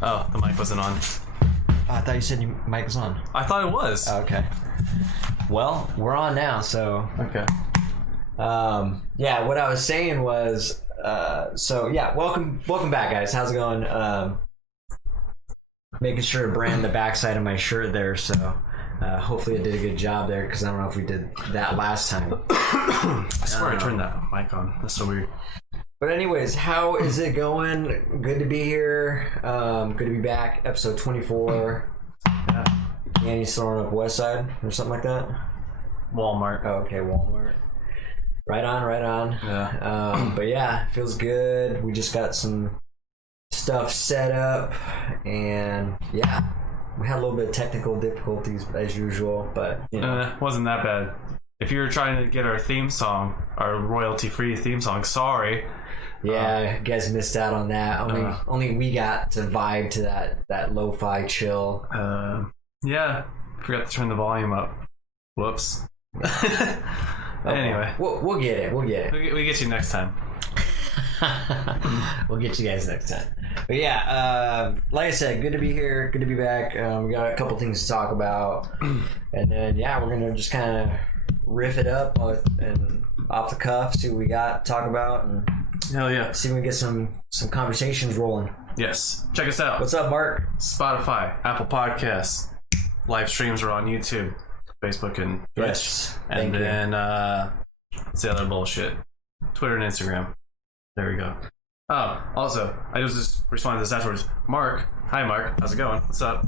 Oh, the mic wasn't on. I thought you said your mic was on. I thought it was. Okay. Well, we're on now, so. Okay. Yeah, what I was saying was, welcome back, guys. How's it going? Making sure to brand the backside of my shirt there, so hopefully I did a good job there, because I don't know if we did that last time. I swear I turned that mic on. That's so weird. But anyways, how is it going? Good to be here. Good to be back. Episode 24. Yeah. Annie's throwing up West Side or something like that. Walmart. Oh, okay, Walmart. Right on. Yeah. But yeah, feels good. We just got some stuff set up, and yeah, we had a little bit of technical difficulties as usual, but you know. Wasn't that bad. If you were trying to get our theme song, our royalty-free theme song, sorry. Yeah, you guys missed out on that. Only we got to vibe to that lo-fi chill. Yeah, forgot to turn the volume up. Whoops. Anyway, we'll get it. We get you next time. We'll get you guys next time. But yeah, like I said, good to be here. Good to be back. We got a couple things to talk about, and then yeah, we're gonna just kind of riff it up and off the cuff, see what we got to talk about, and hell yeah, see if we can get some conversations rolling. Yes, check us out. What's up, Mark? Spotify, Apple Podcasts, live streams are on YouTube, Facebook, and Twitch. Yes, and then what's the other bullshit? Twitter and Instagram. There we go. Oh, also, I was just responding to this afterwards. Mark, hi Mark, how's it going? What's up?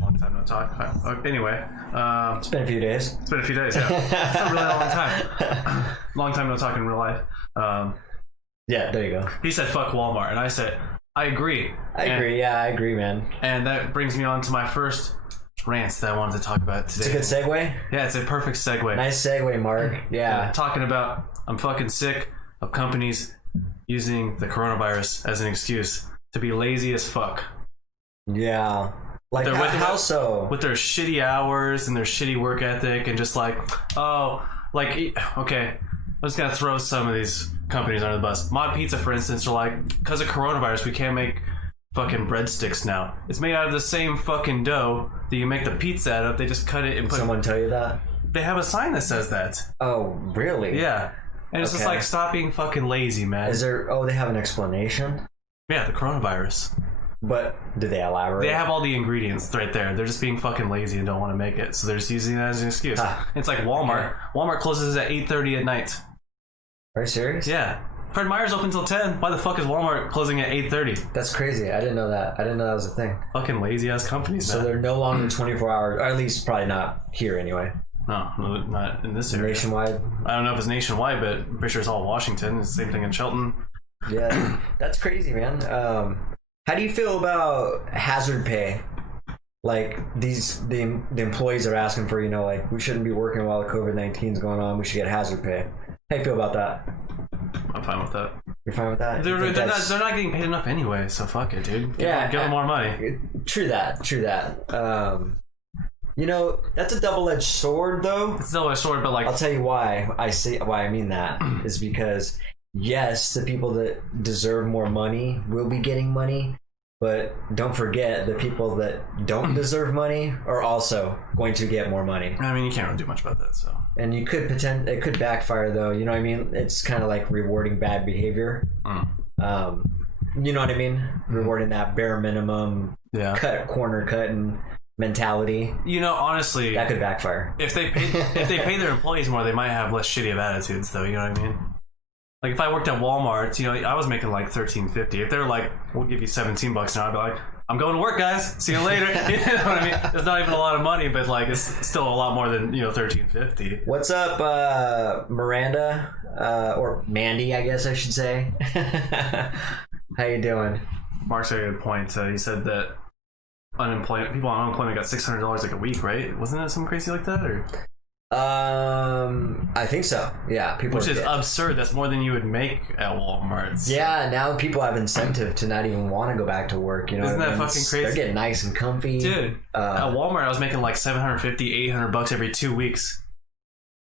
Long time no talk. Anyway, it's been a few days. It's been a few days. Yeah, it's a really long time. Long time no talk in real life. Yeah, there you go. He said fuck Walmart, and I said I agree. I agree, man. And that brings me on to my first rants that I wanted to talk about today. It's a good segue. Yeah, it's a perfect segue. Nice segue, Mark. Yeah. Talking about I'm fucking sick of companies using the coronavirus as an excuse to be lazy as fuck. Yeah. Like how so? With their shitty hours and their shitty work ethic, and just like, okay, I'm just gonna throw some of these companies under the bus. Mod Pizza, for instance, are like, because of coronavirus, we can't make fucking breadsticks now. It's made out of the same fucking dough that you make the pizza out of. They just cut it and put. Someone tell you that? They have a sign that says that. Oh, really? Yeah. And it's just like, stop being fucking lazy, man. Is there? Oh, they have an explanation. Yeah, the coronavirus. But do they elaborate? They have all the ingredients right there. They're just being fucking lazy and don't want to make it, so they're just using that as an excuse. It's like Walmart. Okay. Walmart closes at 8:30 at night. Are you serious? Yeah. Fred Meyer's open till 10. Why the fuck is Walmart closing at 8:30? That's crazy. I didn't know that. I didn't know that was a thing. Fucking lazy ass companies. So they're no longer 24 hours, or at least probably not here anyway. No, not in this area. Nationwide? I don't know if it's nationwide, but I'm pretty sure it's all Washington. It's the same thing in Shelton. Yeah, that's crazy, man. How do you feel about hazard pay? Like the employees are asking for, like, we shouldn't be working while the COVID-19 is going on. We should get hazard pay. How do you feel about that? I'm fine with that. You're fine with that? They're not getting paid enough anyway, so fuck it, dude. Give them more money. True that. That's a double-edged sword, though. It's a double-edged sword, but like, I'll tell you why I mean that is because yes, the people that deserve more money will be getting money, but don't forget the people that don't deserve money are also going to get more money. I mean, you can't really do much about that, so. And it could backfire, though. You know what I mean? It's kind of like rewarding bad behavior. You know what I mean? Rewarding that bare minimum, corner cutting mentality. Honestly, that could backfire. If they pay their employees more, they might have less shitty of attitudes, though. You know what I mean? Like if I worked at Walmart, I was making like $13.50. If they're like, we'll give you $17 now, I'd be like, I'm going to work, guys. See you later. You know what I mean? It's not even a lot of money, but like it's still a lot more than $13.50. What's up, Miranda, or Mandy? I guess I should say. How you doing? Mark's got a good point. He said that people on unemployment got $600 like a week, right? Wasn't it something crazy like that, or? I think so. Yeah, which is absurd. That's more than you would make at Walmart. So. Yeah, now people have incentive to not even want to go back to work. Isn't that fucking crazy? They're getting nice and comfy, dude. At Walmart, I was making like $750, $800 every 2 weeks.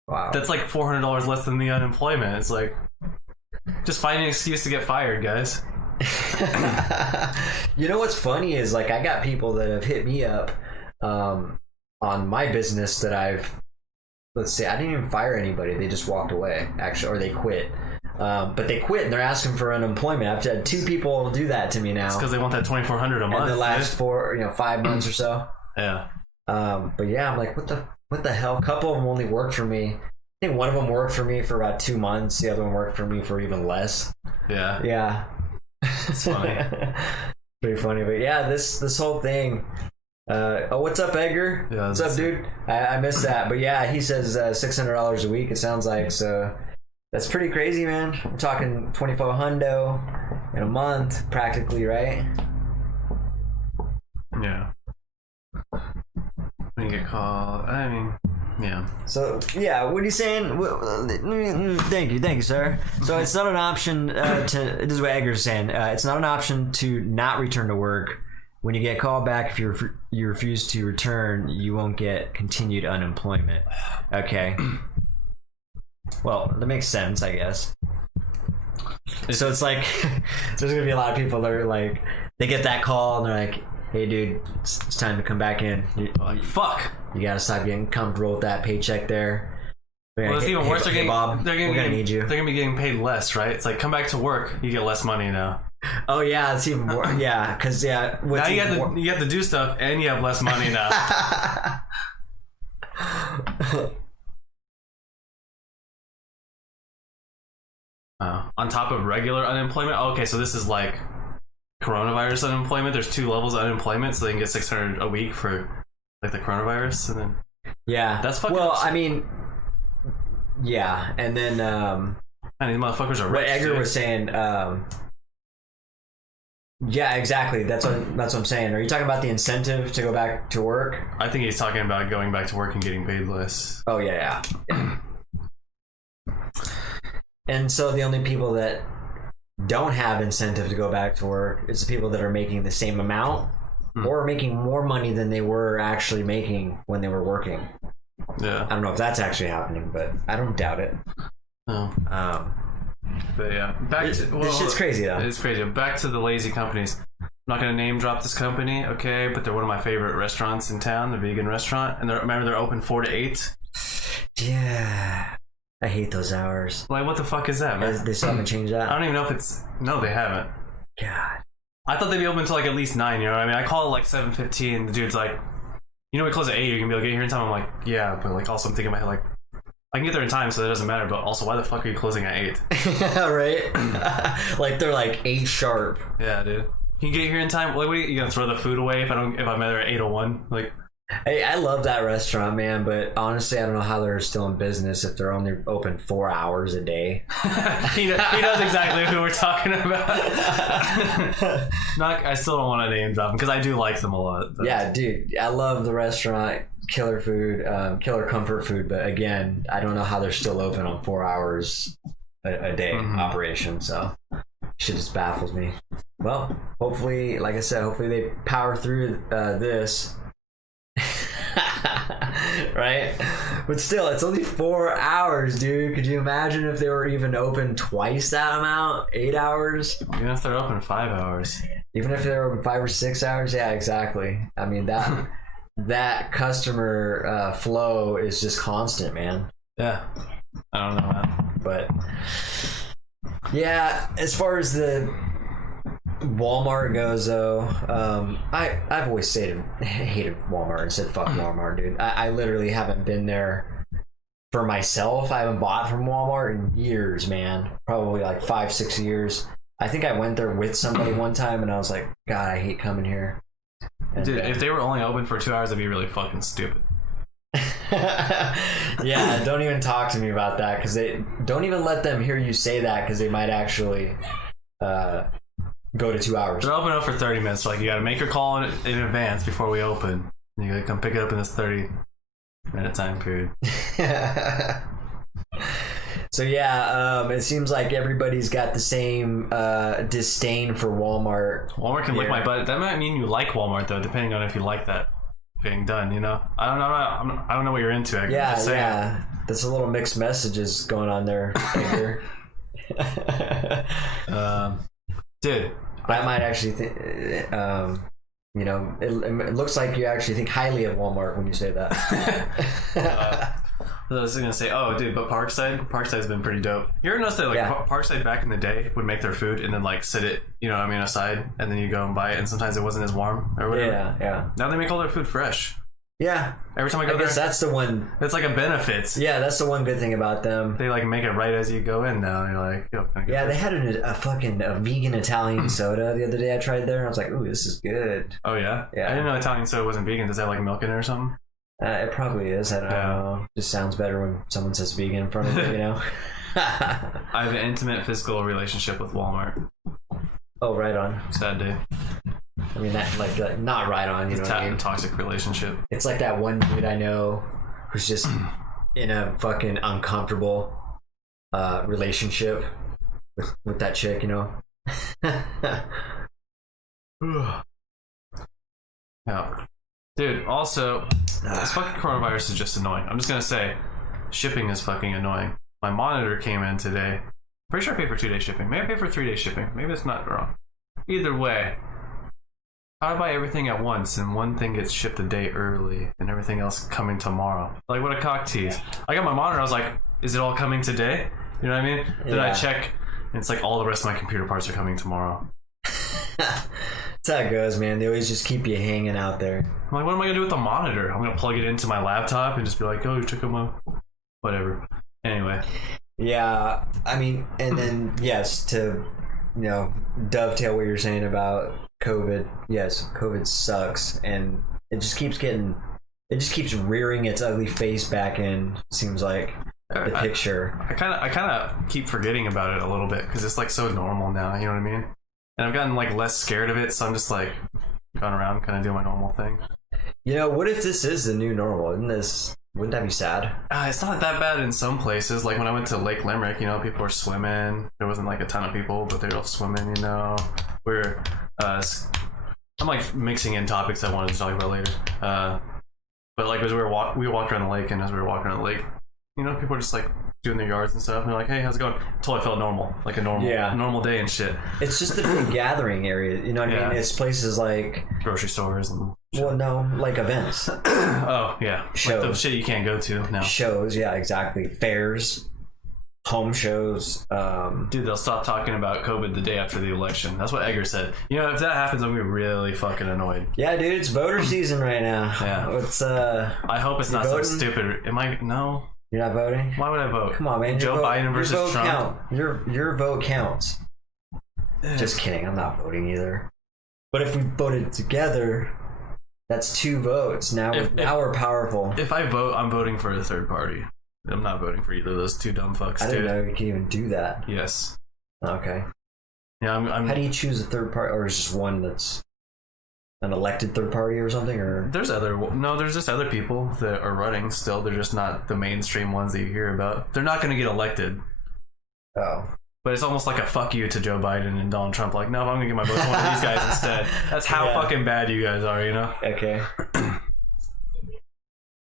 Wow, that's like $400 less than the unemployment. It's like just find an excuse to get fired, guys. You know what's funny is like I got people that have hit me up on my business that let's say I didn't even fire anybody. They just walked away, actually, or they quit. But they quit and they're asking for unemployment. I've had 2 people do that to me now. It's because they want that $2,400 a month. In the last 5 months or so. Yeah. But yeah, I'm like, what the hell? A couple of them only worked for me. I think one of them worked for me for about 2 months. The other one worked for me for even less. Yeah. Yeah. It's funny. Pretty funny, but yeah, this whole thing. What's up, Edgar? Yeah, what's up, dude? I missed that, but yeah, he says $600 a week. It sounds like, so that's pretty crazy, man. I'm talking 24 in a month, practically, right? Yeah. When you get called, I mean, yeah. So yeah, what are you saying? Thank you, sir. So it's not an option to. This is what Edgar's saying. It's not an option to not return to work. When you get called back, if you refuse to return, you won't get continued unemployment. Okay. Well, that makes sense, I guess. So it's like there's gonna be a lot of people that are like, they get that call and they're like, hey dude, it's time to come back in. Fuck. You gotta stop getting comfortable with that paycheck there. Well, it's even worse. Bob, we're gonna need you. They're gonna be getting paid less, right? It's like, come back to work, you get less money now. Oh yeah, it's even more. Yeah, because yeah. Now you have to do stuff, and you have less money now. On top of regular unemployment. Oh, okay, so this is like coronavirus unemployment. There's 2 levels of unemployment, so they can get $600 a week for like the coronavirus, and then yeah, that's fucking. Well, I mean, yeah, and then and these motherfuckers are rich. What Edgar was saying. Yeah, exactly. That's what I'm saying. Are you talking about the incentive to go back to work? I think he's talking about going back to work and getting paid less. Oh yeah. And so the only people that don't have incentive to go back to work is the people that are making the same amount or making more money than they were actually making when they were working. Yeah. I don't know if that's actually happening, but I don't doubt it. No. But yeah, this shit's crazy though. It's crazy. Back to the lazy companies. I'm not gonna name drop this company, okay? But they're one of my favorite restaurants in town, the vegan restaurant, and they're open 4 to 8. Yeah, I hate those hours. Like, what the fuck is that, man? They still haven't changed that. I don't even know if it's. No, they haven't. God. I thought they'd be open until like at least 9. You know what I mean? I call it like 7:15. The dude's like, you know, we close at 8. You can be able to get here in time. I'm like, yeah, but like also I'm thinking in my head like, I can get there in time, so that doesn't matter. But also, why the fuck are you closing at 8? Right? Like they're like 8 sharp. Yeah, dude. Can you get here in time? Like, what, you gonna throw the food away if I'm there at 8:01? Like, hey, I love that restaurant, man. But honestly, I don't know how they're still in business if they're only open 4 hours a day. he knows exactly who we're talking about. I still don't want to name drop them because I do like them a lot. But. Yeah, dude, I love the restaurant. Killer food, killer comfort food. But again, I don't know how they're still open on 4 hours a day operation. So shit just baffles me. Well, hopefully, like I said, hopefully they power through this. Right? But still, it's only 4 hours, dude. Could you imagine if they were even open twice that amount? 8 hours? Even if they're open 5 hours. Even if they're open 5 or 6 hours? Yeah, exactly. I mean, that customer flow is just constant, man. Yeah. I don't know, man. But yeah, as far as the Walmart goes, though, I've always hated Walmart and said fuck Walmart, dude. I literally haven't been there for myself. I haven't bought from Walmart in years, man. Probably like 5-6 years. I think I went there with somebody one time and I was like, God, I hate coming here. And, dude, if they were only open for 2 hours, that'd be really fucking stupid. Yeah, don't even talk to me about that, because they don't even let them hear you say that, because they might actually go to 2 hours. They're open up for 30 minutes. So like, you gotta make your call in advance before we open. You gotta come pick it up in this 30-minute time period. So yeah, it seems like everybody's got the same disdain for Walmart. Walmart can lick my butt. That might mean you like Walmart, though, depending on if you like that being done. You know, I don't know. I don't know what you're into. Yeah. That's a little mixed messages going on there. Dude, That might actually you know, it looks like you actually think highly of Walmart when you say that. I was gonna say, oh, dude, but Parkside's been pretty dope. You ever notice that, like, Parkside back in the day would make their food and then, like, sit it, you know what I mean, aside, and then you go and buy it, and sometimes it wasn't as warm or whatever. Yeah. Now they make all their food fresh. Yeah. Every time I go I guess there, that's the one. it's like a benefit. Yeah, that's the one good thing about them. They, like, make it right as you go in now. You're like, yo, can I get Yeah, this? they had a vegan Italian soda the other day I tried there. I was like, ooh, this is good. Oh, yeah? Yeah. I didn't know Italian soda wasn't vegan. Does it have, like, milk in it or something? It probably is. I don't know. Just sounds better when someone says vegan in front of you, you know? I have an intimate physical relationship with Walmart. Oh, right on. Sad day. I mean, that like not right on, you know what I mean? Toxic relationship. It's like that one dude I know who's just in a fucking uncomfortable relationship with that chick, you know? Yeah. Dude, also, this fucking coronavirus is just annoying. I'm just gonna say, shipping is fucking annoying. My monitor came in today. Pretty sure I paid for 2-day shipping. Maybe I paid for 3-day shipping. Maybe that's not wrong. Either way, I buy everything at once and one thing gets shipped a day early and everything else coming tomorrow. Like, what a cock tease. I got my monitor, I was like, is it all coming today? You know what I mean? Then I check, and it's like all the rest of my computer parts are coming tomorrow. That's how it goes, man. They always just keep you hanging out there. I'm like, what am I gonna do with the monitor? I'm gonna plug it into my laptop and just be like, oh, check out my whatever. Anyway. Yeah, I mean, and then yes, to dovetail what you're saying about COVID. Yes, COVID sucks, and it just keeps rearing its ugly face back in. Seems like the picture. I kind of keep forgetting about it a little bit because it's like so normal now. You know what I mean? And I've gotten like less scared of it, so I'm just like going around kind of doing my normal thing. You know, what if this is the new normal? Wouldn't that be sad? It's not that bad in some places. Like when I went to Lake Limerick, you know, people were swimming. There wasn't like a ton of people, but they were all swimming, you know. I'm like mixing in topics I wanted to talk about later. But like as we walked around the lake, and as we were walking around the lake, you know, people were just like doing their yards and stuff, and they're like, hey, how's it going? Totally felt normal, like a normal day and shit. It's just the big gathering area, you know what I mean? It's places like grocery stores and shit. Well, no, like events. Oh yeah, shows. Like the shit you can't go to now. Shows, yeah, exactly. Fairs, home shows. Dude, they'll stop talking about COVID the day after the election. That's what Edgar said. You know, if that happens, I'm gonna be really fucking annoyed. Yeah, dude, it's voter season right now. Yeah. It's I hope it's not voting? so stupid. Am I? No. You're not voting? Why would I vote? Come on, man. Joe Biden versus Trump. Your vote counts. Just kidding. I'm not voting either. But if we voted together, that's 2 votes. Now we're powerful. If I vote, I'm voting for a third party. I'm not voting for either of those 2 dumb fucks. I didn't know you can even do that. Yes. Okay. Yeah, I'm. How do you choose a third party, or is just one that's an elected third party or something? Or there's just other people that are running still. They're just not the mainstream ones that you hear about. They're not going to get elected. Oh. But it's almost like a fuck you to Joe Biden and Donald Trump. Like, no, I'm gonna get my vote to one of these guys instead. That's how fucking bad you guys are, you know? Okay.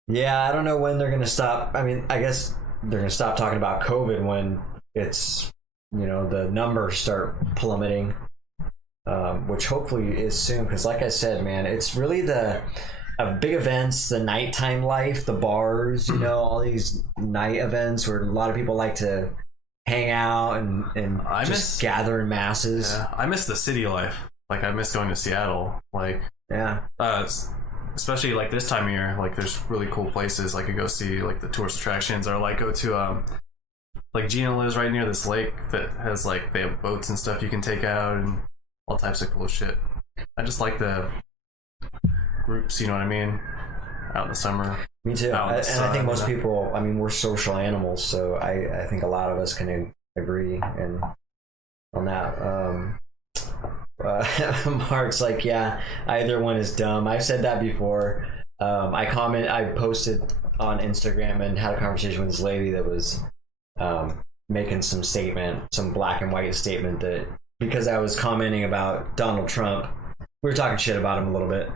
Yeah, I don't know when they're gonna stop. I mean, I guess they're gonna stop talking about COVID when it's, you know, the numbers start plummeting, which hopefully is soon. Because, like I said, man, it's really the big events, the nighttime life, the bars, you know, all these night events where a lot of people like to hang out and just gather in masses. Yeah, I miss the city life. Like, I miss going to Seattle. Like, yeah. Especially like this time of year, like there's really cool places like I could go see like the tourist attractions, or like go to like Gina lives right near this lake that has like they have boats and stuff you can take out and all types of cool shit. I just like the groups, you know what I mean, out in the summer. Me too. And I think most people, I mean, we're social animals, so I think a lot of us can agree on that. Mark's like, yeah, either one is dumb. I've said that before. I posted on Instagram and had a conversation with this lady that was making some black and white statement that because I was commenting about Donald Trump, we were talking shit about him a little bit,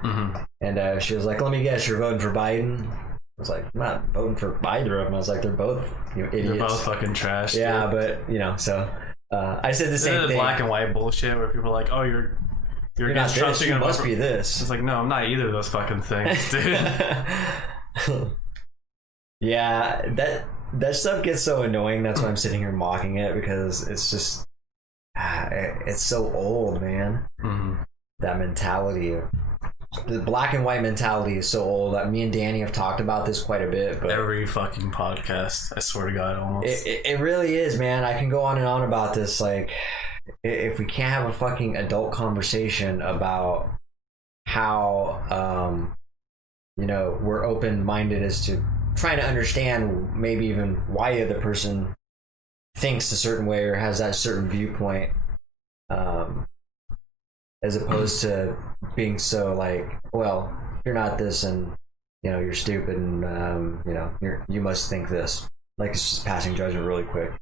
and she was like, let me guess, you're voting for Biden? I was like, I'm not voting for either of them. I was like, they're both idiots. They're both fucking trash. Yeah, dude. But so I said the This same is the thing. black and white bullshit where people are like, "Oh, you're You're not against this, trusting you in must be this. It's like, no, I'm not either of those fucking things, dude. Yeah, that stuff gets so annoying. That's why I'm sitting here mocking it, because it's just it's so old, man. Mhm. That mentality of the black and white mentality is so old. Me and Danny have talked about this quite a bit, but Every fucking podcast, I swear to God, almost. it really is, man. I can go on and on about this. Like, if we can't have a fucking adult conversation about how we're open-minded as to trying to understand maybe even why the other person thinks a certain way or has that certain viewpoint, as opposed to being so like, well, you're not this, and you're stupid, and you must think this. Like, it's just passing judgment really quick.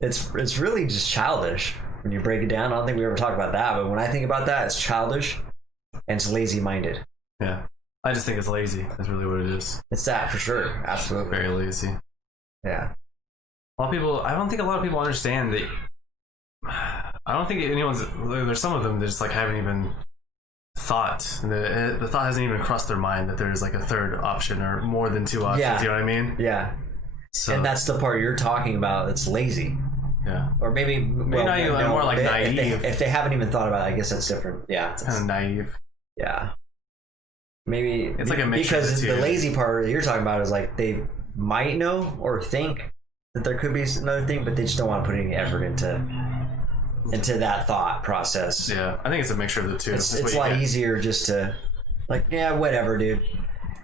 It's really just childish when you break it down. I don't think we ever talked about that, but when I think about that, it's childish and it's lazy-minded. Yeah. I just think it's lazy. That's really what it is. It's that for sure. Absolutely. Very lazy. Yeah. I don't think a lot of people understand that. I don't think there's some of them that just like haven't even thought. The thought hasn't even crossed their mind that there's like a third option or more than two options. Yeah. You know what I mean? Yeah. So, And that's the part you're talking about. It's lazy. yeah. Or maybe not even, more like naive. If they haven't even thought about it, I guess that's different. Yeah. It's kind of naive. Yeah. Maybe It's like a mixture because of the two. the lazy part that you're talking about is like they might know or think that there could be another thing, but they just don't want to put any effort into that thought process. Yeah. I think it's a mixture of the two. It's That's what a you lot get. easier just to like, yeah, whatever, dude.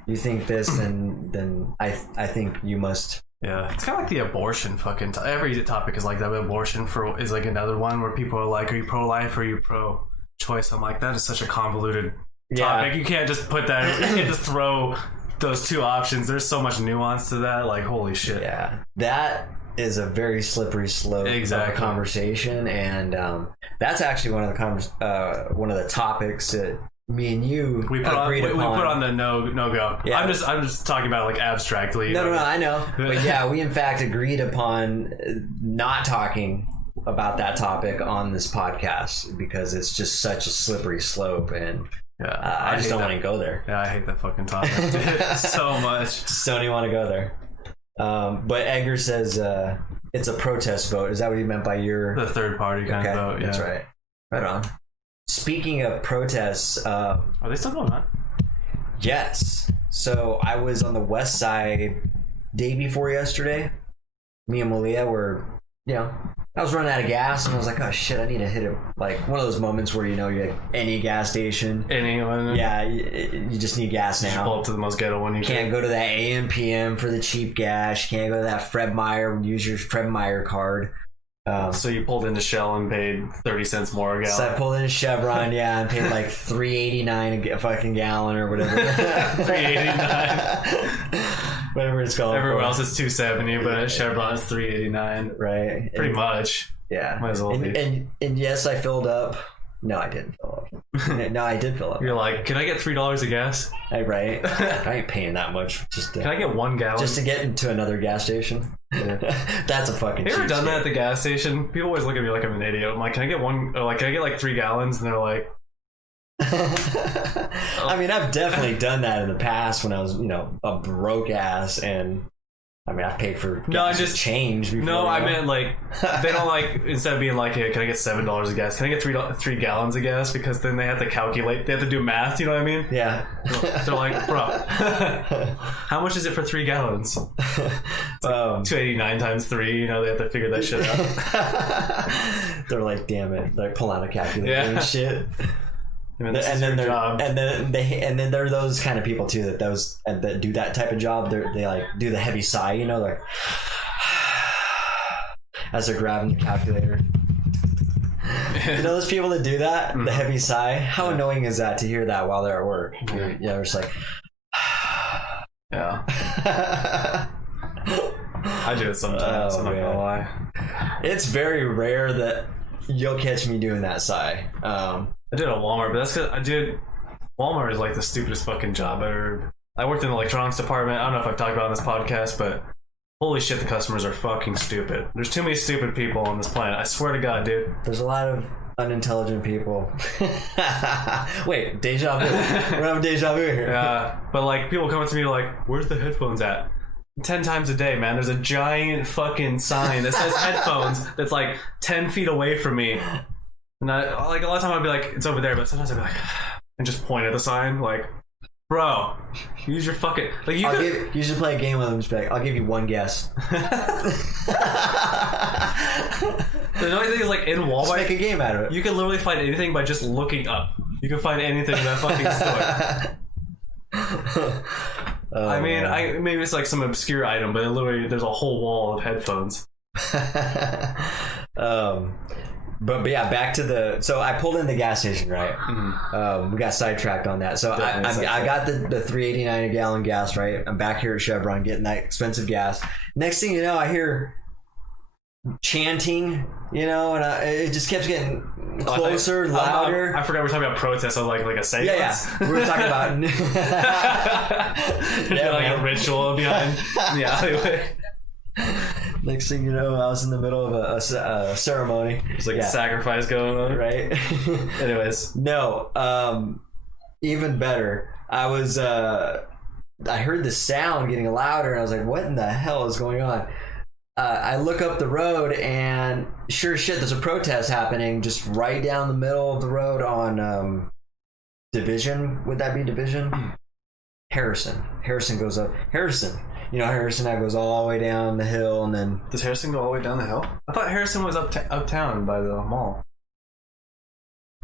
You think this, then I think you must. Yeah, it's kind of like the abortion fucking. Every topic is like that. But abortion is like another one where people are like, "Are you pro-life or are you pro-choice?" I'm like, that is such a convoluted topic. You can't just put that. You can't just throw those two options. There's so much nuance to that. Like, holy shit. Yeah, that is a very slippery slope of a conversation, and that's actually one of the topics that me and you We put on the no go. Yeah. I'm just talking about like abstractly. No, I know. But yeah, we in fact agreed upon not talking about that topic on this podcast because it's just such a slippery slope, and Yeah, I just don't want to go there. Yeah, I hate that fucking topic dude, so much. Just don't even want to go there. But Edgar says it's a protest vote. Is that what you meant by your... The third party kind of vote. Yeah. That's right. Right on. Speaking of protests... Are they still going on? Yes. So I was on the west side day before yesterday. Me and Malia were, I was running out of gas, and I was like, oh shit, I need to hit it. Like one of those moments where you're at any gas station. Anyone? Yeah, you just need gas now. Pull up to the most ghetto one you can't go to that AM PM for the cheap gas. You can't go to that Fred Meyer, use your Fred Meyer card. So you pulled into Shell and paid 30 cents more a gallon. So I pulled in Chevron, and paid like $3.89 a fucking gallon or whatever. $3.89. Whatever it's called. Everywhere else it's $2.70, but at Chevron it's $3.89. Right. Pretty much. Yeah. Might as well be. And yes, I filled up. No, I didn't fill up. No, I did fill up. You're like, can I get $3 a gas? Right. I ain't paying that much. Can I get 1 gallon? Just to get into another gas station? That's a fucking You ever done shit. that at the gas station? People always look at me like I'm an idiot. I'm like, can I get 1, or like, can I get like 3 gallons? And they're like... I mean, I've definitely done that in the past when I was, a broke ass, and I mean, I've paid for change before. No, I meant like they don't like, instead of being like, hey, can I get $7 of gas? Can I get 3 gallons of gas? Because then they have to calculate, they have to do math. You know what I mean? Yeah. They're like, bro, how much is it for 3 gallons? $2.89 times 3. They have to figure that shit out. They're like, damn it, they're pulling out a calculator and shit. And then they're those kind of people too that do that type of job. They like do the heavy sigh, like as they're grabbing the calculator. Those people that do that, the heavy sigh. How annoying is that to hear that while they're at work? Yeah, they're just like, yeah. I do it sometimes. I'm not gonna lie. It's very rare that you'll catch me doing that sigh. I did it at Walmart, but that's because Walmart is like the stupidest fucking job ever. I worked in the electronics department. I don't know if I've talked about it on this podcast, but holy shit, the customers are fucking stupid. There's too many stupid people on this planet. I swear to God, dude. There's a lot of unintelligent people. Wait, deja vu. We're having deja vu here. Yeah, but like people come up to me like, "Where's the headphones at?" 10 times a day, man. There's a giant fucking sign that says headphones that's like 10 feet away from me. And I, like a lot of time I'd be like, it's over there, but sometimes I'd be like, and just point at the sign, like, bro, use your fucking like You should play a game with them. Just be like, I'll give you one guess. The only thing is like in Walmart, Just make a game out of it. you can literally find anything by just looking up. You can find anything in that fucking store. I mean, maybe it's like some obscure item, but literally there's a whole wall of headphones. But yeah, back to the. So I pulled in the gas station, right? Mm-hmm. We got sidetracked on that. So I got the $3.89 a gallon gas, right? I'm back here at Chevron getting that expensive gas. Next thing you know, I hear chanting, you know, and it just kept getting closer, louder. I forgot we were talking about protests. I was like a seance. Yeah. We were talking about like a ritual behind the alleyway. Next thing you know, I was in the middle of a ceremony. There's like a sacrifice going on, right? Anyways, no. Even better. I was. I heard the sound getting louder, and I was like, "What in the hell is going on?" I look up the road, and sure as shit, there's a protest happening just right down the middle of the road on Division. Would that be Division? Harrison. Harrison goes up. Harrison. You know, Harrison that goes all the way down the hill, and then... Does Harrison go all the way down the hill? I thought Harrison was uptown by the mall.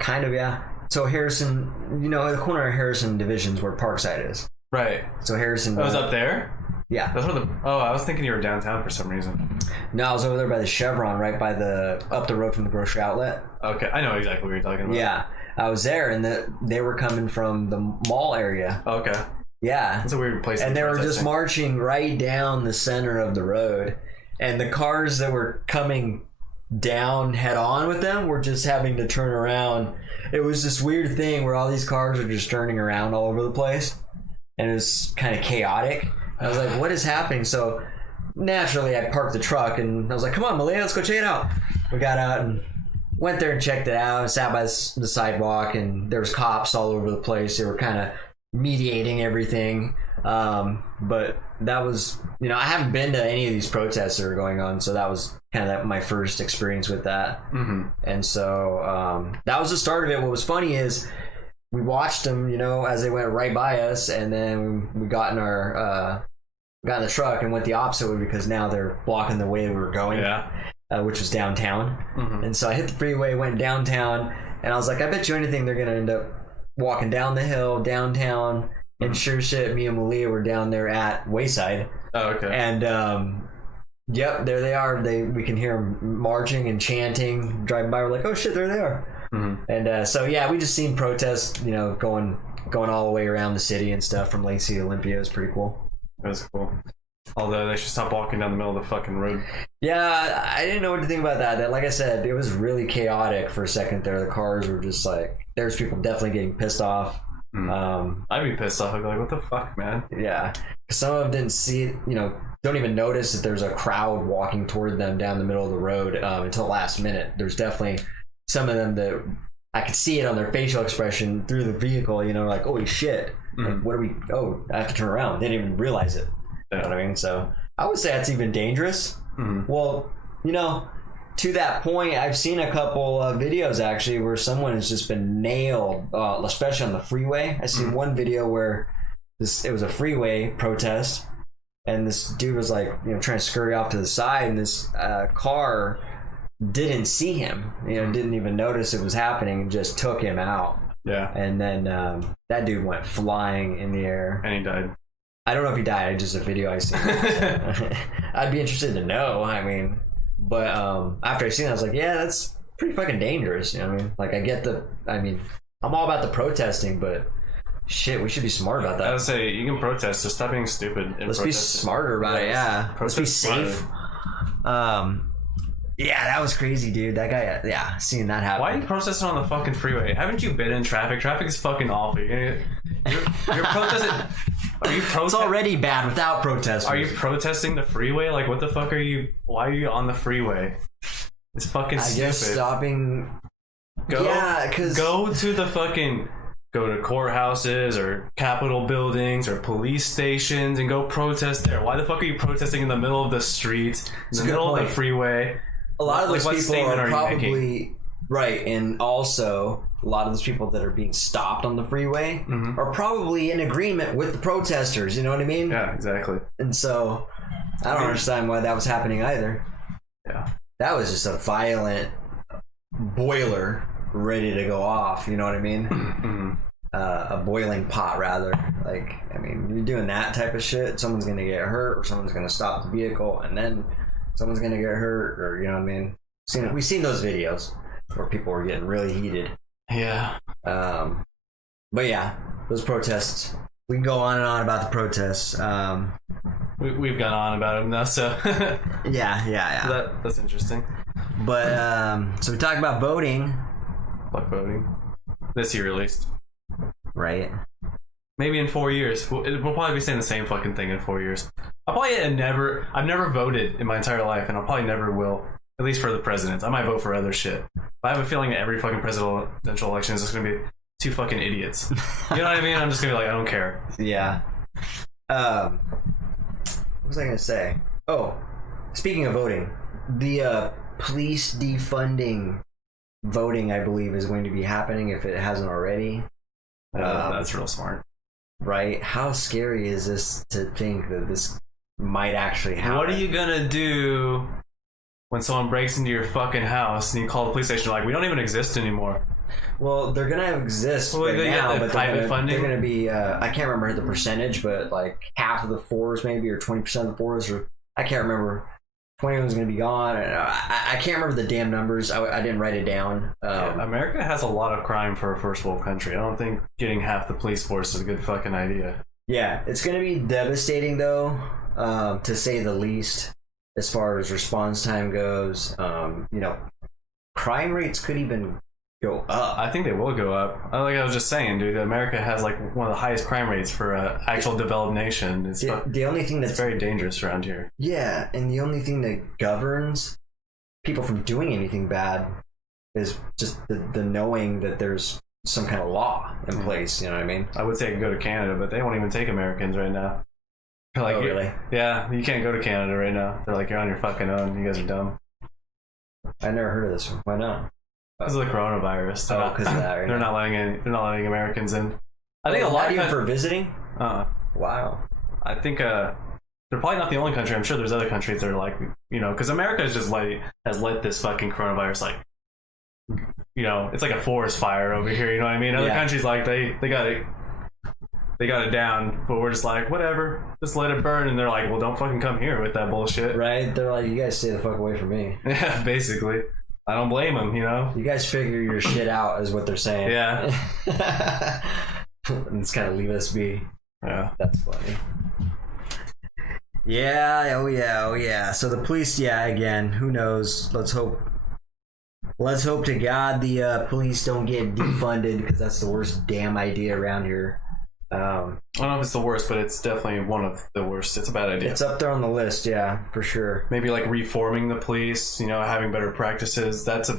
Kind of, yeah. So Harrison, you know, the corner of Harrison Division's where Parkside is. Right. So Harrison... was up there? Yeah. That's where I was thinking you were downtown for some reason. No, I was over there by the Chevron, right by up the road from the grocery outlet. Okay, I know exactly what you're talking about. Yeah, I was there, and they were coming from the mall area. Okay. Yeah. It's a weird place. And they were just marching right down the center of the road. And the cars that were coming down head on with them were just having to turn around. It was this weird thing where all these cars are just turning around all over the place. And it was kind of chaotic. I was like, what is happening? So naturally I parked the truck and I was like, come on, Malia, let's go check it out. We got out and went there and checked it out and sat by the sidewalk, and there was cops all over the place. They were kind of mediating everything, but that was, you know, I haven't been to any of these protests that are going on, so that was kind of my first experience with that. And so that was the start of it. What was funny is we watched them, you know, as they went right by us, and then we got in our got in the truck and went the opposite way because now they're blocking the way we were going, which was downtown. And so I hit the freeway, went downtown, and I was like, I bet you anything they're gonna end up walking down the hill downtown, and sure shit, me and Malia were down there at Wayside. Oh, okay. And yep, there they are. We can hear them marching and chanting, driving by. We're like, oh shit, there they are. And so yeah, we just seen protests, you know, going all the way around the city and stuff from Lake City Olympia. It was pretty cool. That was cool. Although they should stop walking down the middle of the fucking road. Yeah, I didn't know what to think about that. Like I said, it was really chaotic for a second there. The cars were just like, there's people definitely getting pissed off. I'd be pissed off. I'd be like, what the fuck, man? Yeah. Some of them didn't see it, you know, don't even notice that there's a crowd walking toward them down the middle of the road until the last minute. There's definitely some of them that I could see it on their facial expression through the vehicle, you know, like, holy shit. Like, what are we? Oh, I have to turn around. They didn't even realize it. You know what I mean? So I would say that's even dangerous. Well, you know, to that point, I've seen a couple of videos actually where someone has just been nailed, especially on the freeway. I seen one video where it was a freeway protest, and this dude was like, you know, trying to scurry off to the side, and this car didn't see him, you know, didn't even notice it was happening, and just took him out. Yeah. And then that dude went flying in the air. And he died. I don't know if he died. It's just a video I seen. I'd be interested to know. I mean, but after I seen it, I was like, yeah, that's pretty fucking dangerous. You know what I mean? Like, I'm all about the protesting, but shit, we should be smart about that. I would say you can protest, so stop being stupid. Let's be smarter about it. Yeah. Let's be safe. Yeah, that was crazy, dude. That guy, yeah, seeing that happen. Why are you protesting on the fucking freeway? Haven't you been in traffic? Traffic is fucking awful. You're protesting. Are you It's protesting? already bad without protesters. Are you protesting the freeway? Like, what the fuck are you? Why are you on the freeway? It's fucking I stupid. guess stopping. Go, Yeah, 'cause- go to the fucking. Go to courthouses or Capitol buildings or police stations and go protest there. Why the fuck are you protesting in the middle of the street, in the a good middle of point. the freeway? A lot of Like, those what people statement are are you probably making? right, and also a lot of those people that are being stopped on the freeway are probably in agreement with the protesters. You know what I mean? Yeah, exactly. And so I don't understand why that was happening either. Yeah. That was just a violent boiler ready to go off. You know what I mean? A boiling pot, rather. Like, I mean, you're doing that type of shit, someone's gonna get hurt, or someone's gonna stop the vehicle, and then someone's gonna get hurt, or you know what I mean? We've seen those videos where people were getting really heated. Yeah. But yeah, those protests. We can go on and on about the protests. We've gone on about it now, so Yeah. that's interesting. But so we talked about voting, Fuck voting. This year, at least. right? Maybe in 4 years. We'll probably be saying the same fucking thing in 4 years. I've never voted in my entire life, and I probably never will. At least for the presidents. I might vote for other shit. But I have a feeling that every fucking presidential election is just gonna be two fucking idiots. You know what I mean? I'm just gonna be like, I don't care. Yeah. What was I gonna say? Oh, speaking of voting, the police defunding voting, I believe, is going to be happening if it hasn't already. That's real smart. Right? How scary is this to think that this might actually happen? What are you gonna do when someone breaks into your fucking house and you call the police station? Like, we don't even exist anymore. Well, they're gonna exist Well, right they got now, the but private funding? they're gonna be. I can't remember the percentage, but like half of the fours, maybe, or 20% of the fours, or I can't remember. 20 was gonna be gone. And I can't remember the damn numbers. I didn't write it down. America has a lot of crime for a first world country. I don't think getting half the police force is a good fucking idea. Yeah, it's gonna be devastating though, to say the least, as far as response time goes. Crime rates could even go up. I think they will go up. Like I was just saying, dude, America has like one of the highest crime rates for an actual developed nation. It's The only thing it's that's very dangerous around here. yeah, and the only thing that governs people from doing anything bad is just the knowing that there's some kind of law in place. You know what I mean? I would say I could go to Canada, but they won't even take Americans right now. They're like, Oh, really? Yeah, you can't go to Canada right now. They're like, you're on your fucking own. You guys are dumb. I never heard of this one. Why not? Because of the coronavirus. Oh, 'cause of that, right? They're not letting Americans in. I think a Not lot even of for visiting. Wow. I think they're probably not the only country. I'm sure there's other countries that are like, because America is just has let this fucking coronavirus it's like a forest fire over here. You know what I mean? Other countries like they got it down, but we're just like, whatever, just let it burn. And they're like, well, don't fucking come here with that bullshit. Right? They're like, you guys stay the fuck away from me. Yeah, basically. I don't blame them. You guys figure your shit out, is what they're saying. Yeah. And just kind of leave us be. Yeah. That's funny. Yeah, oh yeah. So the police, again, who knows? Let's hope to God the police don't get defunded, because that's the worst damn idea around here. I don't know if it's the worst, but it's definitely one of the worst. It's a bad idea. It's up there on the list, yeah, for sure. Maybe like reforming the police, having better practices. That's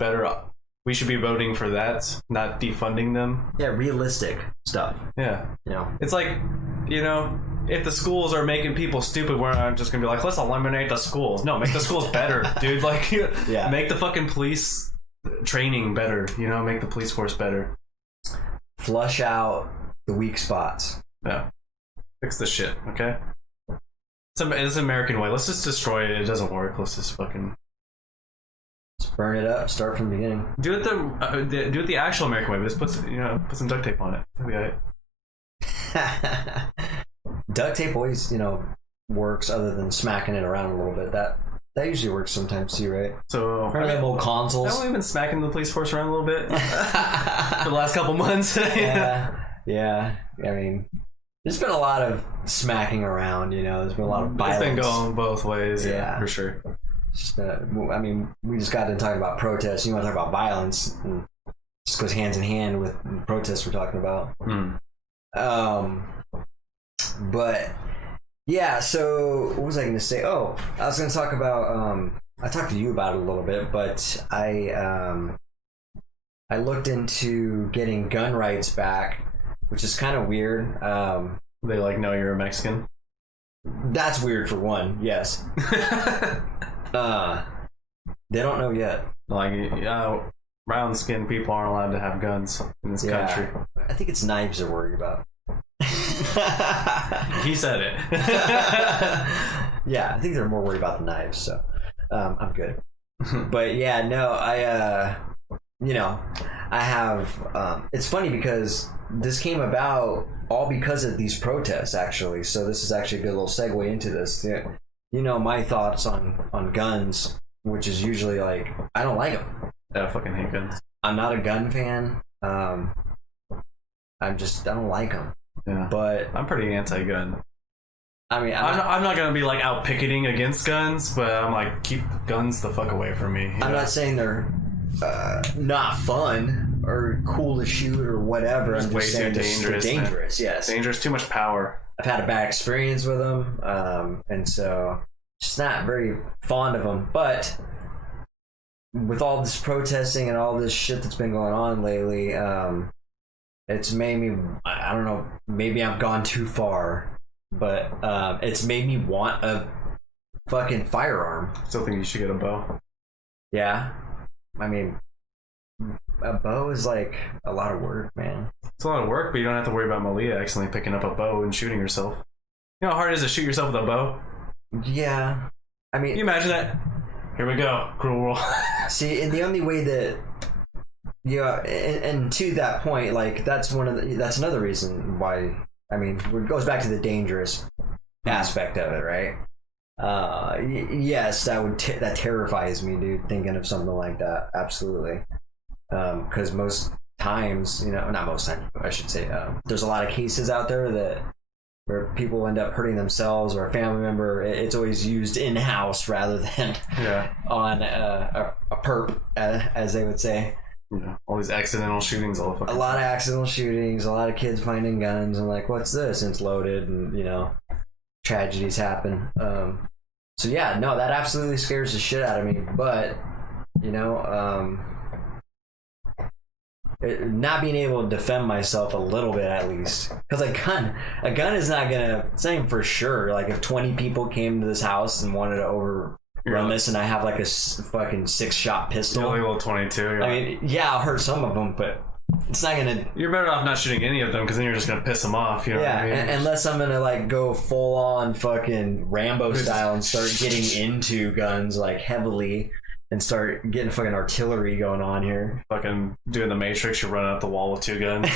we should be voting for that, not defunding them. Yeah, realistic stuff. Yeah. It's like, if the schools are making people stupid, we're not just gonna be like, let's eliminate the schools. No, make the schools better, dude. Like, make the fucking police training better. Make the police force better. Flush out the weak spots. Yeah. Fix the shit, okay? It's an American way. Let's just destroy it. It doesn't work. Let's just fucking just burn it up. Start from the beginning. Do it the actual American way. But just put some duct tape on it. That'll be alright. Duct tape always, works, other than smacking it around a little bit. That usually works sometimes too, right? So remember them old consoles? Haven't we been smacking the police force around a little bit for the last couple months? Yeah. I mean, there's been a lot of smacking around. There's been a lot of violence. It's been going both ways. Yeah, for sure. It's just we just got to talk about protests. You want to talk about violence, and it just goes hands in hand with the protests we're talking about. But yeah, so what was I going to say? Oh, I was going to talk about. I talked to you about it a little bit, but I looked into getting gun rights back, which is kind of weird. They like know you're a Mexican. That's weird for one. Yes. They don't know yet. Like, brown skinned people aren't allowed to have guns in this country. I think it's knives they're worried about. He said it. Yeah, I think they're more worried about the knives, so I'm good. But yeah, no, I have. It's funny because this came about all because of these protests, actually. So this is actually a good little segue into this. You know my thoughts on guns, which is usually like I don't like them. I fucking hate guns. I'm not a gun fan. I don't like them. Yeah, but I'm pretty anti-gun. I mean, I'm not gonna be like out picketing against guns, but I'm like, keep guns the fuck away from me. I'm not saying they're not fun or cool to shoot or whatever. It's way too dangerous. Dangerous, yes. Dangerous, too much power. I've had a bad experience with them, and so just not very fond of them. But with all this protesting and all this shit that's been going on lately, it's made me, I don't know, maybe I've gone too far, but it's made me want a fucking firearm. Still think you should get a bow. Yeah. I mean, a bow is like a lot of work, man. It's a lot of work, but you don't have to worry about Malia accidentally picking up a bow and shooting herself. You know how hard it is to shoot yourself with a bow? Yeah. I mean... Can you imagine that? Here we go. Cruel world. See, and the only way that... Yeah, and to that point, like, that's another reason why... I mean, it goes back to the dangerous aspect of it, right? Yes, that terrifies me, dude, thinking of something like that. Absolutely. Because most times, not most times, I should say, there's a lot of cases out there where people end up hurting themselves or a family member. It's always used in-house rather than on a perp, as they would say. Yeah, all these accidental shootings all the fucking A lot of accidental shootings, a lot of kids finding guns and like, what's this? And it's loaded and, tragedies happen. So yeah, no, that absolutely scares the shit out of me. But, not being able to defend myself a little bit at least. Because a gun is not gonna, saying for sure, like if 20 people came to this house and wanted to overrun this and I have like a fucking 6-shot pistol. You're like a little 22. I mean, yeah, I'll hurt some of them, but it's not gonna... You're better off not shooting any of them because then you're just gonna piss them off, you know what I mean? Unless I'm gonna like go full on fucking Rambo style and start getting into guns like heavily and start getting fucking artillery going on here. Fucking doing the Matrix, you're running up the wall with 2 guns.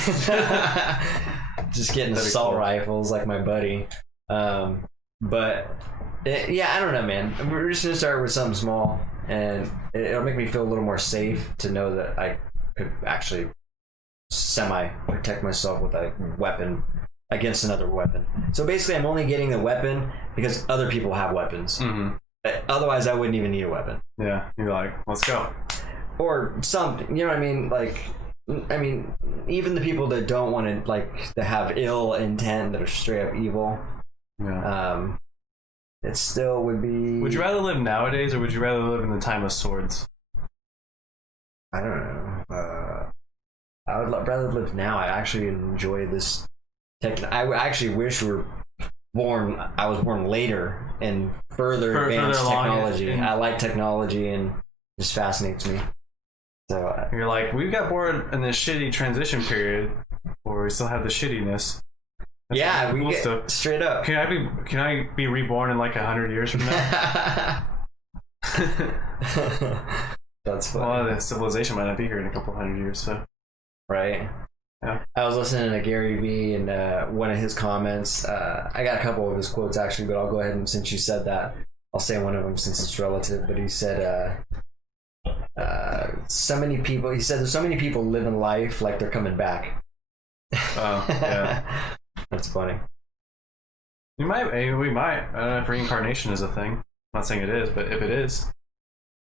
Just getting assault rifles like my buddy. But I don't know, man. We're just gonna start with something small, and it'll make me feel a little more safe to know that I could actually semi-protect myself with a weapon against another weapon. So basically, I'm only getting the weapon because other people have weapons. Mm-hmm. Otherwise, I wouldn't even need a weapon. Yeah, you're like, let's go. Or something, you know what I mean? Like, even the people that don't want to, like, that have ill intent, that are straight up evil, it still would be... Would you rather live nowadays, or would you rather live in the time of swords? I don't know. I would rather live now. I actually enjoy this I actually wish I was born later and further advanced technology. I like technology and it just fascinates me. So you're like, we got born in this shitty transition period where we still have the shittiness. That's we get stuff. Straight up. Can I be reborn in like 100 years from now? That's funny. Well, the civilization might not be here in a couple 100 years, so. Right. Yeah. I was listening to Gary Vee and one of his comments. I got a couple of his quotes actually, but I'll go ahead and since you said that, I'll say one of them since it's relative. But he said, so many people. He said, there's so many people living life like they're coming back. Oh, yeah. That's funny. We might. I don't know if reincarnation is a thing. I'm not saying it is, but if it is,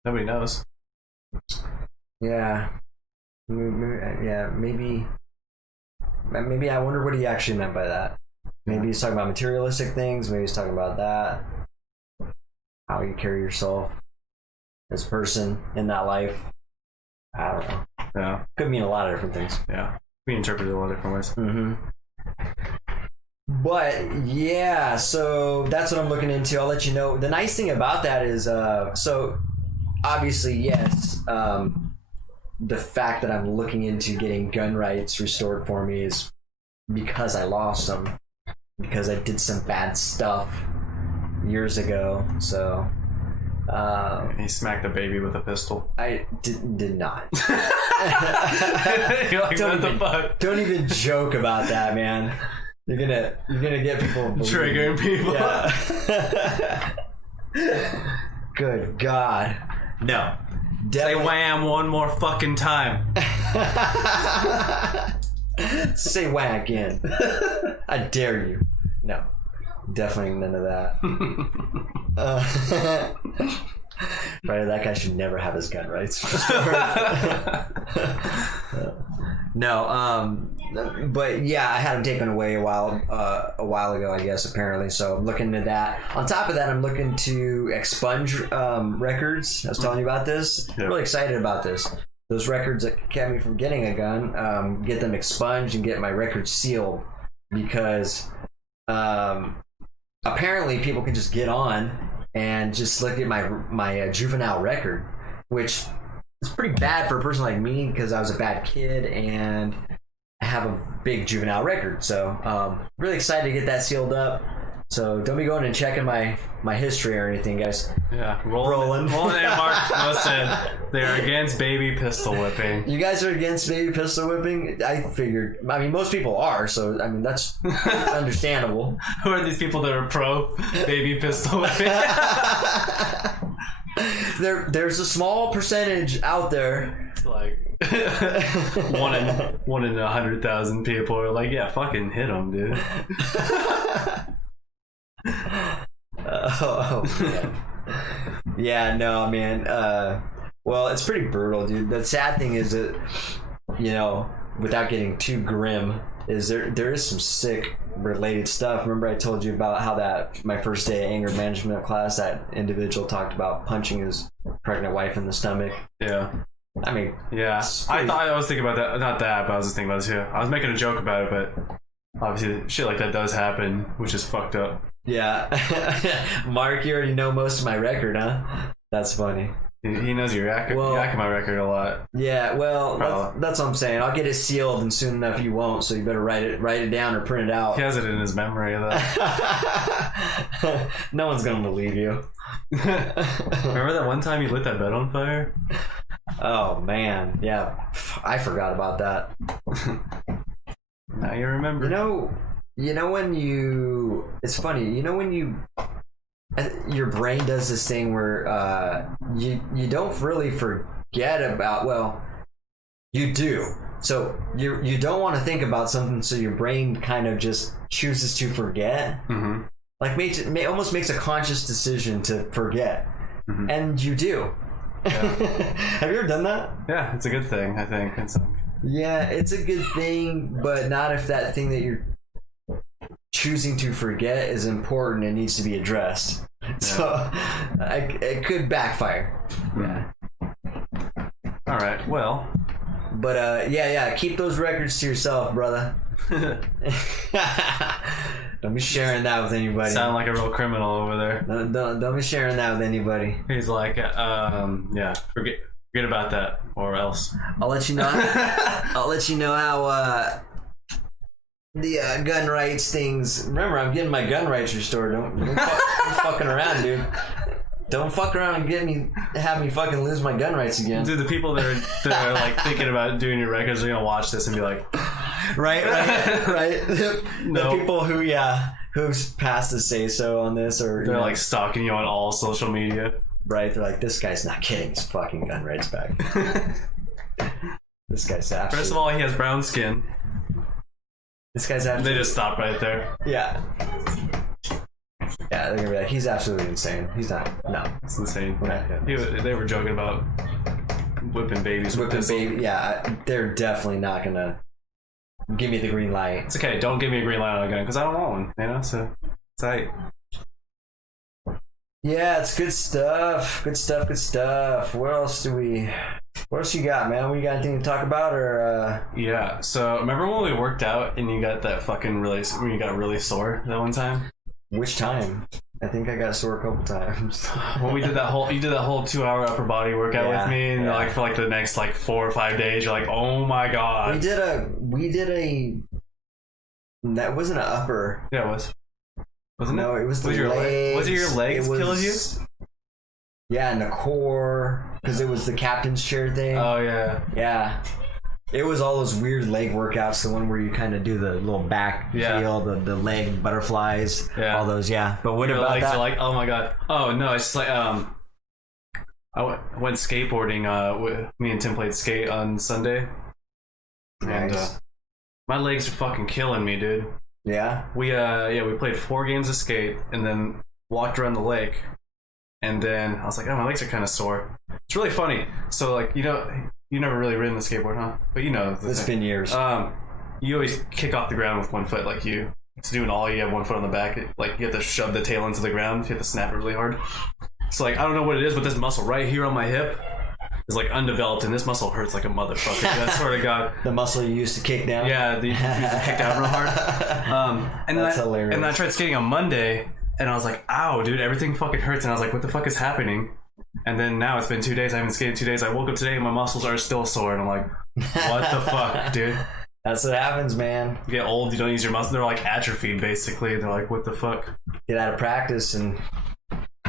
nobody knows. Yeah. Yeah, maybe. maybe I wonder what he actually meant by that. Maybe he's talking about materialistic things. Maybe he's talking about that. How you carry yourself as a person in that life. I don't know. Yeah. Could mean a lot of different things. Yeah. We interpret it a lot of different ways. Mm-hmm. But yeah, so that's what I'm looking into. I'll let you know. The nice thing about that is, so obviously, yes, the fact that I'm looking into getting gun rights restored for me is because I lost them, because I did some bad stuff years ago. So he smacked a baby with a pistol. I did not. You're like, what the fuck? Don't even joke about that, man. You're gonna get people triggering people. Yeah. Good God. No. Say wham one more fucking time. Say wham again. I dare you. No. Definitely none of that. Right, that guy should never have his gun rights. No, but yeah, I had him taken away a while ago, I guess, apparently. So I'm looking into that. On top of that, I'm looking to expunge records. I was telling you about this. Yeah. I'm really excited about this. Those records that kept me from getting a gun, get them expunged and get my records sealed, because apparently people can just get on and just look at my juvenile record, which is pretty bad for a person like me, because I was a bad kid and I have a big juvenile record. So really excited to get that sealed up. So don't be going and checking my history or anything, guys. Yeah, Roland and Mark both said they're against baby pistol whipping. You guys are against baby pistol whipping? I figured. I mean, most people are, so I mean that's understandable. Who are these people that are pro baby pistol whipping? There's a small percentage out there. It's like one in 100,000 people are like, yeah, fucking hit them, dude. Oh man. Yeah, no, man. Well, it's pretty brutal, dude. The sad thing is that, you know, without getting too grim, is there is some sick related stuff. Remember I told you about how that my first day of anger management class, that individual talked about punching his pregnant wife in the stomach. Yeah. I mean, yeah. I was thinking about that. Not that, but I was just thinking about it too. I was making a joke about it, but obviously shit like that does happen, which is fucked up. Yeah. Mark, you already know most of my record, huh? That's funny. He knows you're yakking my record a lot. Yeah, well, that's what I'm saying. I'll get it sealed, and soon enough you won't, so you better write it down or print it out. He has it in his memory, though. No one's gonna believe you. Remember that one time you lit that bed on fire? Oh, man. Yeah, I forgot about that. Now you remember. You know when it's funny, you know when your brain does this thing where you don't really forget about, well, you do. So you don't want to think about something, so your brain kind of just chooses to forget. Mm-hmm. Like almost makes a conscious decision to forget. Mm-hmm. And you do. Yeah. Have you ever done that? Yeah, it's a good thing, I think. Yeah, it's a good thing, but not if that thing that you're choosing to forget is important and needs to be addressed. Yeah. So it could backfire. Yeah. All right. Well. But yeah. Keep those records to yourself, brother. Don't be sharing that with anybody. Sound like a real criminal over there. Don't be sharing that with anybody. He's like, yeah, forget about that, or else. I'll let you know. I'll let you know how the gun rights things. Remember, I'm getting my gun rights restored. Don't fucking around, dude. Don't fuck around and have me fucking lose my gun rights again. Dude, the people that are like thinking about doing your records are gonna watch this and be like, right. The people who's passed a say so on this, or they're like stalking you on all social media. Right, they're like, this guy's not getting his fucking gun rights back. This guy's absolutely... First of all, he has brown skin. This guy's absolutely... They just stop right there. Yeah. Yeah, they're gonna be like, he's absolutely insane. He's not. No. It's insane. They were joking about whipping babies with baby. Yeah, they're definitely not gonna give me the green light. It's okay. Don't give me a green light on a gun because I don't want one. You know, so it's alright. Yeah, it's good stuff. Good stuff. Good stuff. What else you got, man? You got anything to talk about, or? Yeah. So remember when we worked out and you got that fucking when you got really sore that one time? Which time? I think I got sore a couple times. When you did that whole 2-hour upper body workout with me, and like for like the next like 4 or 5 days, you're like, oh my god. We did a. That wasn't an upper. Yeah, it was. Wasn't No, it was the legs. Was it your legs killing you? Yeah, and the core, because it was the captain's chair thing. Oh yeah. Yeah. It was all those weird leg workouts, the one where you kind of do the little back heel, the leg butterflies, all those, But what your about legs that? are like, oh my god. Oh no, it's just like I went skateboarding. With me and Tim played skate on Sunday, and my legs are fucking killing me, dude. Yeah. We played 4 games of skate and then walked around the lake, and then I was like, oh, my legs are kind of sore. It's really funny. So like, you never really ridden the skateboard, huh? But you know, It's been years. You always kick off the ground with one foot, like it's doing all. You have one foot on the back, like you have to shove the tail into the ground. You have to snap it really hard. So like, I don't know what it is, but this muscle right here on my hip is like undeveloped, and this muscle hurts like a motherfucker. I swear to God. The muscle you used to kick down. Yeah, you used to kick down real hard. And That's then hilarious. And then I tried skating on Monday, and I was like, ow, dude, everything fucking hurts. And I was like, what the fuck is happening? And then now it's been 2 days. I haven't skated 2 days. I woke up today and my muscles are still sore, and I'm like, what the fuck, dude? That's what happens, man. You get old, you don't use your muscles. They're like atrophied, basically. They're like, what the fuck? Get out of practice and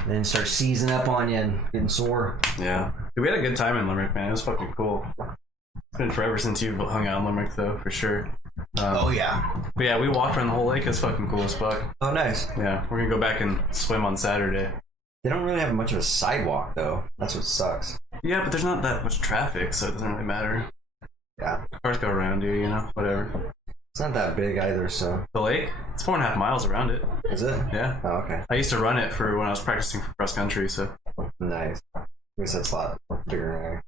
then start seizing up on you and getting sore. Yeah. Dude, we had a good time in Limerick, man. It was fucking cool. It's been forever since you've hung out in Limerick, though, for sure. Yeah. But yeah, we walked around the whole lake. It's fucking cool as fuck. Oh, nice. Yeah, we're gonna go back and swim on Saturday. They don't really have much of a sidewalk, though. That's what sucks. Yeah, but there's not that much traffic, so it doesn't really matter. Yeah. Cars go around you, whatever. It's not that big either, so. The lake? It's 4.5 miles around it. Is it? Yeah. Oh, okay. I used to run it for when I was practicing for cross country, so. Nice. I guess that's a lot bigger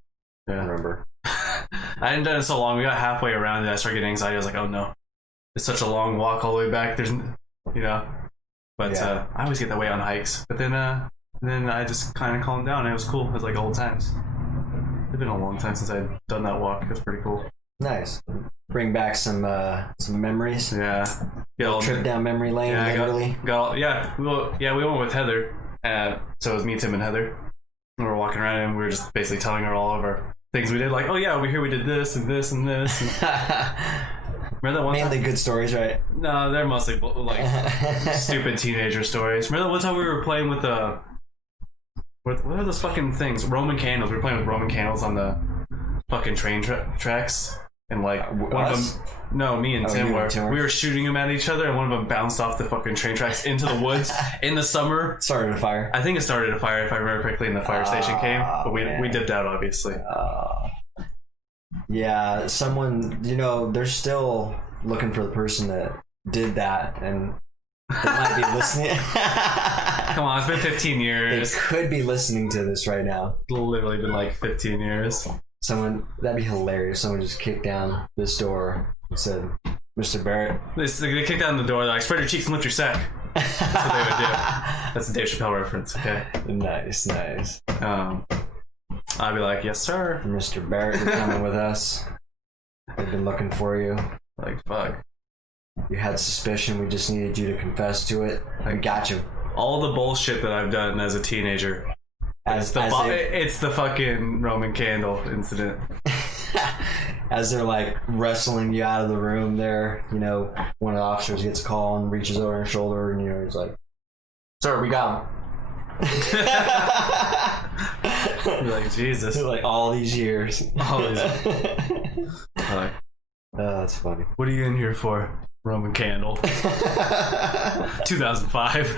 than I remember. I hadn't done it so long. We got halfway around it. I started getting anxiety. I was like, oh no. It's such a long walk all the way back. There's, But I always get that way on hikes. But then I just kind of calmed down. It was cool. It was like old times. It's been a long time since I'd done that walk. It was pretty cool. Nice. Bring back some memories. Yeah. Trip down memory lane, literally. We went with Heather. So it was me, Tim, and Heather. And we were walking around, and we were just basically telling her all of our things we did. Like, oh yeah, over here we did this and this and this. Remember that one Mainly time? Good stories, right? No, they're mostly like stupid teenager stories. Remember that one time we were playing with what are those fucking things? Roman candles. We were playing with Roman candles on the fucking train tracks. And like one of them, no, me and Tim were. We were shooting them at each other, and one of them bounced off the fucking train tracks into the woods in the summer. Started a fire. I think it started a fire, if I remember correctly, and the fire station came. But we dipped out, obviously. Yeah, someone, they're still looking for the person that did that, and they might be listening. Come on, it's been 15 They years. could be listening to this right now. It's literally been like 15 years. That'd be hilarious. Someone just kicked down this door and said, Mr. Barrett. They kicked down the door, they're like, spread your cheeks and lift your sack. That's what they would do. That's a Dave Chappelle reference, okay? Nice. I'd be like, yes, sir. Mr. Barrett, you're coming with us. We've been looking for you. Like, fuck. You had suspicion. We just needed you to confess to it. I got you. All the bullshit that I've done as a teenager. It's the fucking Roman candle incident. As they're like wrestling you out of the room there, one of the officers gets a call and reaches over her shoulder and he's like, sir, we got him. You're like, Jesus. Like all these years. Like, that's funny. what are you in here for? Roman candle. 2005.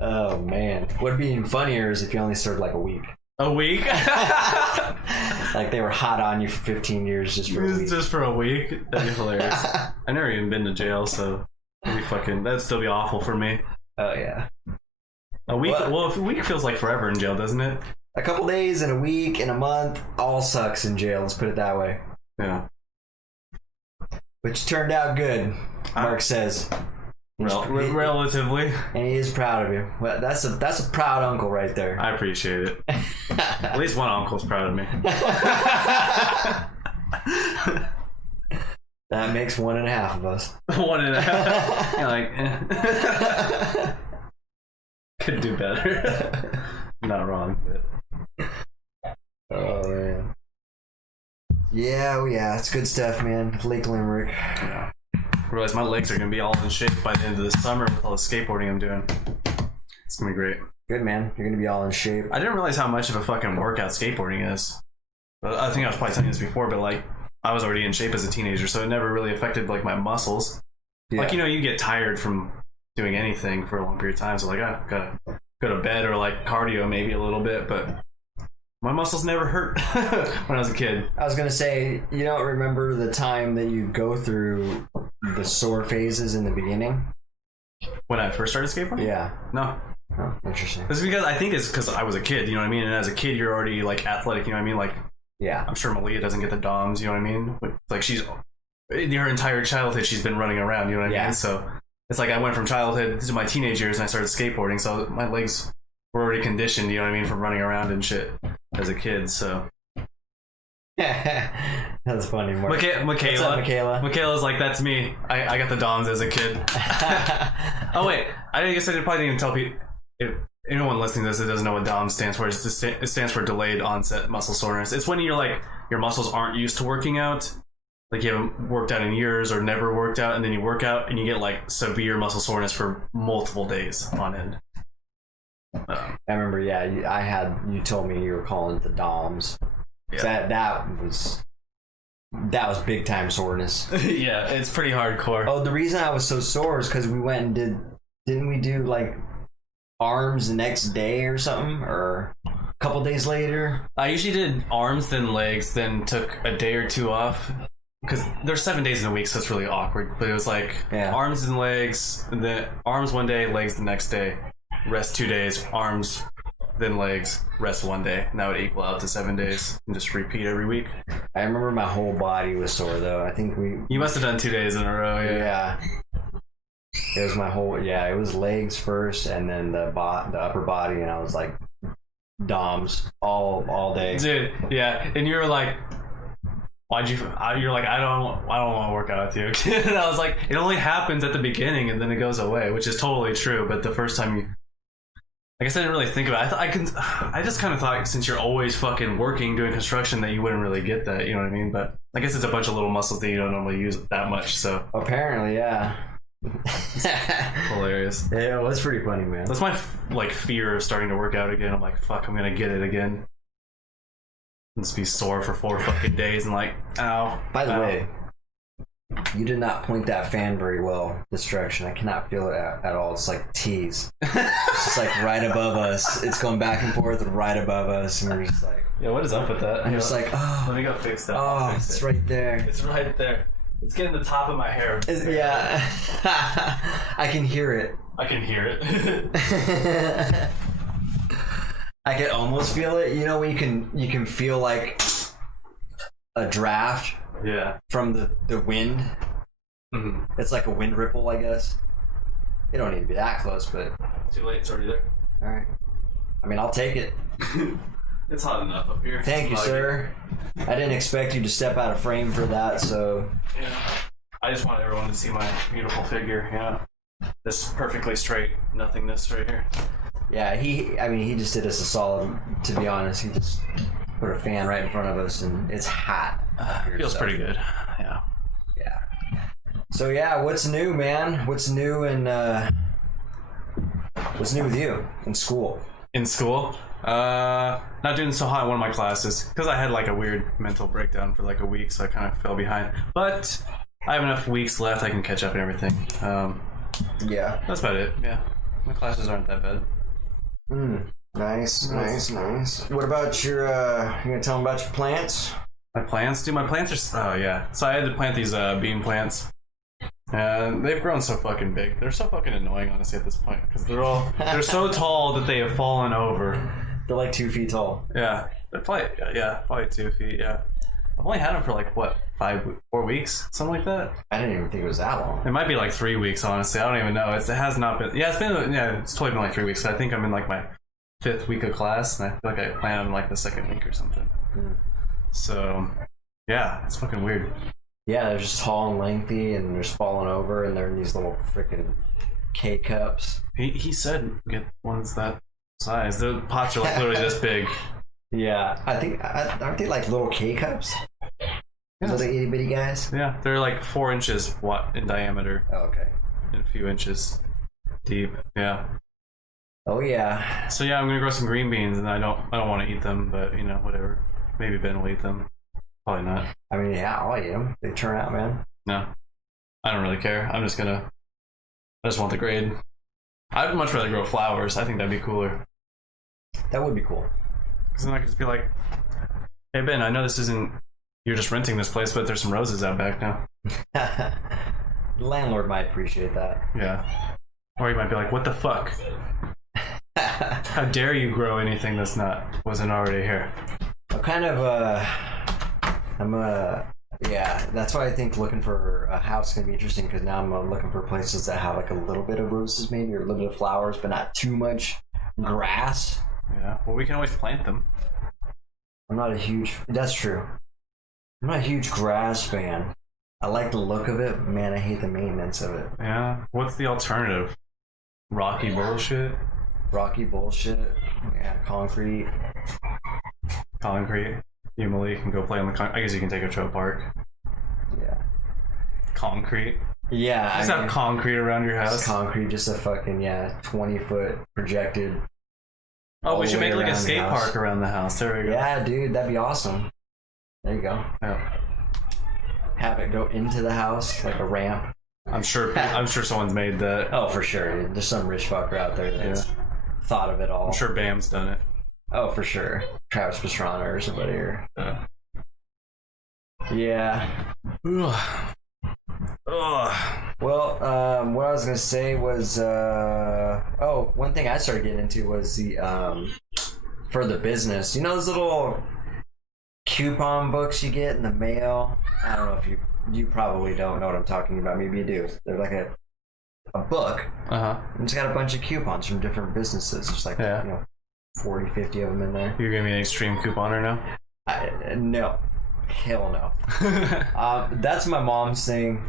Oh man. What'd be even funnier is if you only served like a week. A week? Like they were hot on you for 15 years just for a week. Just for a week? That'd be hilarious. I've never even been to jail, so that'd still be awful for me. Oh yeah. A week? What? Well, a week feels like forever in jail, doesn't it? a couple days and a week and a month all sucks in jail. Let's put it that way. Yeah. Which turned out good, Mark says. Relatively. And he is proud of you. Well, that's a proud uncle right there. I appreciate it. At least one uncle's proud of me. That makes 1.5 of us. 1.5. You're like, could do better. Not wrong, but. Oh man. Yeah, it's good stuff, man. Lake Limerick. Yeah. I realize my legs are gonna be all in shape by the end of the summer with all the skateboarding I'm doing. It's gonna be great. Good, man. You're gonna be all in shape. I didn't realize how much of a fucking workout skateboarding is. I think I was probably telling you this before, but like I was already in shape as a teenager, so it never really affected like my muscles. Yeah. Like, you know, you get tired from doing anything for a long period of time, so like I gotta go to bed or like cardio maybe a little bit, but my muscles never hurt when I was a kid. I was gonna say, you don't remember the time that you go through the sore phases in the beginning? When I first started skateboarding? Yeah. No. Oh, interesting. It's because I think it's because I was a kid, you know what I mean? And as a kid, you're already like athletic, you know what I mean? Like, yeah. I'm sure Malia doesn't get the DOMs, you know what I mean? Like she's in her entire childhood, she's been running around, you know what I mean? So it's like I went from childhood to my teenage years and I started skateboarding, so my legs were already conditioned, you know what I mean, from running around and shit as a kid. So that's funny. Mark. Michaela. What's up, Michaela? Michaela's like, that's me. I got the DOMs as a kid. Oh wait, I guess I probably didn't even tell people. If anyone listening to this that doesn't know what DOMS stands for, it stands for delayed onset muscle soreness. It's when you're like your muscles aren't used to working out, like you haven't worked out in years or never worked out, and then you work out and you get like severe muscle soreness for multiple days on end. I remember, you told me you were calling it the DOMs. Yeah. That was big time soreness. Yeah, it's pretty hardcore. Oh, the reason I was so sore is because we went and didn't we do like arms the next day or something, or a couple days later? I usually did arms, then legs, then took a day or two off. Because there's 7 days in a week, so it's really awkward. But it was like arms and legs, then arms one day, legs the next day. Rest 2 days, arms, then legs, rest 1 day. And that would equal out to 7 days and just repeat every week. I remember my whole body was sore though. I think You must have done 2 days in a row, yeah. It was my whole, it was legs first and then the upper body, and I was like DOMs all day. Dude, yeah. And you were like, you're like, I don't want to work out with you. And I was like, it only happens at the beginning and then it goes away, which is totally true. But the first time I guess I didn't really think about it. I just kind of thought since you're always fucking working, doing construction, that you wouldn't really get that, you know what I mean? But I guess it's a bunch of little muscles that you don't normally use that much, so. Apparently, yeah. Hilarious. Yeah, well, that's pretty funny, man. That's my fear of starting to work out again. I'm like, fuck, I'm gonna get it again. Just be sore for 4 fucking days and like, ow. By the way, you did not point that fan very well this direction. I cannot feel it at all. It's like T's. It's just like right above us. It's going back and forth right above us, and we're just like, yeah, what is up with that? I'm just like, oh, let me go fix that. Oh, it's right there. It's right there. It's getting the top of my hair. Yeah. I can hear it. I can hear it. I can almost feel it. You know when you can feel like a draft from the wind? Mm-hmm. It's like a wind ripple, I guess. You don't need to be that close, but... Too late, it's already there. Alright. I mean, I'll take it. It's hot enough up here. Thank you, sir. I didn't expect you to step out of frame for that, so... Yeah. I just want everyone to see my beautiful figure, This perfectly straight nothingness right here. Yeah, he just did us a solid, to be honest. He just put a fan right in front of us, and it's hot. Feels pretty good, yeah. Yeah. So yeah, what's new, man? What's new what's new with you in school? In school? Not doing so hot in one of my classes, because I had like a weird mental breakdown for like a week, so I kind of fell behind. But I have enough weeks left, I can catch up and everything. Yeah. That's about it, yeah. My classes aren't that bad. Nice. What about your, you gonna tell them about your plants? My plants? Dude, my plants are, oh yeah. So I had to plant these bean plants. And they've grown so fucking big. They're so fucking annoying, honestly, at this point. Because they're so tall that they have fallen over. They're like 2 feet tall. Yeah, they're probably 2 feet. Yeah, I've only had them for like what 4 weeks, something like that. I didn't even think it was that long. It might be like 3 weeks, honestly. I don't even know. It has not been. Yeah, it's totally been like 3 weeks. I think I'm in like my 5th week of class, and I feel like I plan on like the 2nd week or something. So, yeah, it's fucking weird. Yeah, they're just tall and lengthy, and they're just falling over, and they're in these little freaking K-cups. He said get ones that size. The pots are like literally this big. Yeah, I think aren't they like little K-cups? Yes. Little itty bitty guys. Yeah, they're like 4 inches in diameter. Oh, okay. And a few inches deep. Yeah. Oh yeah. So yeah, I'm gonna grow some green beans, and I don't want to eat them, but you know, whatever. Maybe Ben will eat them. Probably not. I mean, yeah, I'll eat them. They turn out, man. No, I don't really care. I just want the grade. I'd much rather grow flowers. I think that'd be cooler. That would be cool. Because then I could just be like, hey Ben, I know this isn't, you're just renting this place, but there's some roses out back now. The landlord might appreciate that. Yeah. Or he might be like, what the fuck? How dare you grow anything wasn't already here? Yeah, that's why I think looking for a house is going to be interesting, because now I'm looking for places that have like a little bit of roses maybe, or a little bit of flowers, but not too much grass. Yeah, well, we can always plant them. That's true. I'm not a huge grass fan. I like the look of it, man, I hate the maintenance of it. Yeah, what's the alternative? Rocky bullshit? Rocky bullshit. Yeah, concrete. You, Malik, can go play on the I guess you can take her to a park. Yeah. Concrete. Yeah. Just have concrete around your house. Just concrete, just a fucking 20-foot projected. Oh, we should make like a skate park around the house. There we go. Yeah, dude, that'd be awesome. There you go. Yeah. Have it go into the house like a ramp. I'm sure someone's made that. Oh, for sure. There's some rich fucker out there that's thought of it all. I'm sure Bam's done it. Oh, for sure. Travis Pastrana or somebody. Yeah. Ugh. Well, what I was gonna say was, one thing I started getting into was the for the business. You know those little coupon books you get in the mail? I don't know if you probably don't know what I'm talking about. Maybe you do. They're like a book. And it's got a bunch of coupons from different businesses. There's like 40, 50 of them in there. You're gonna be an extreme couponer now? No. Hell no. That's my mom's thing.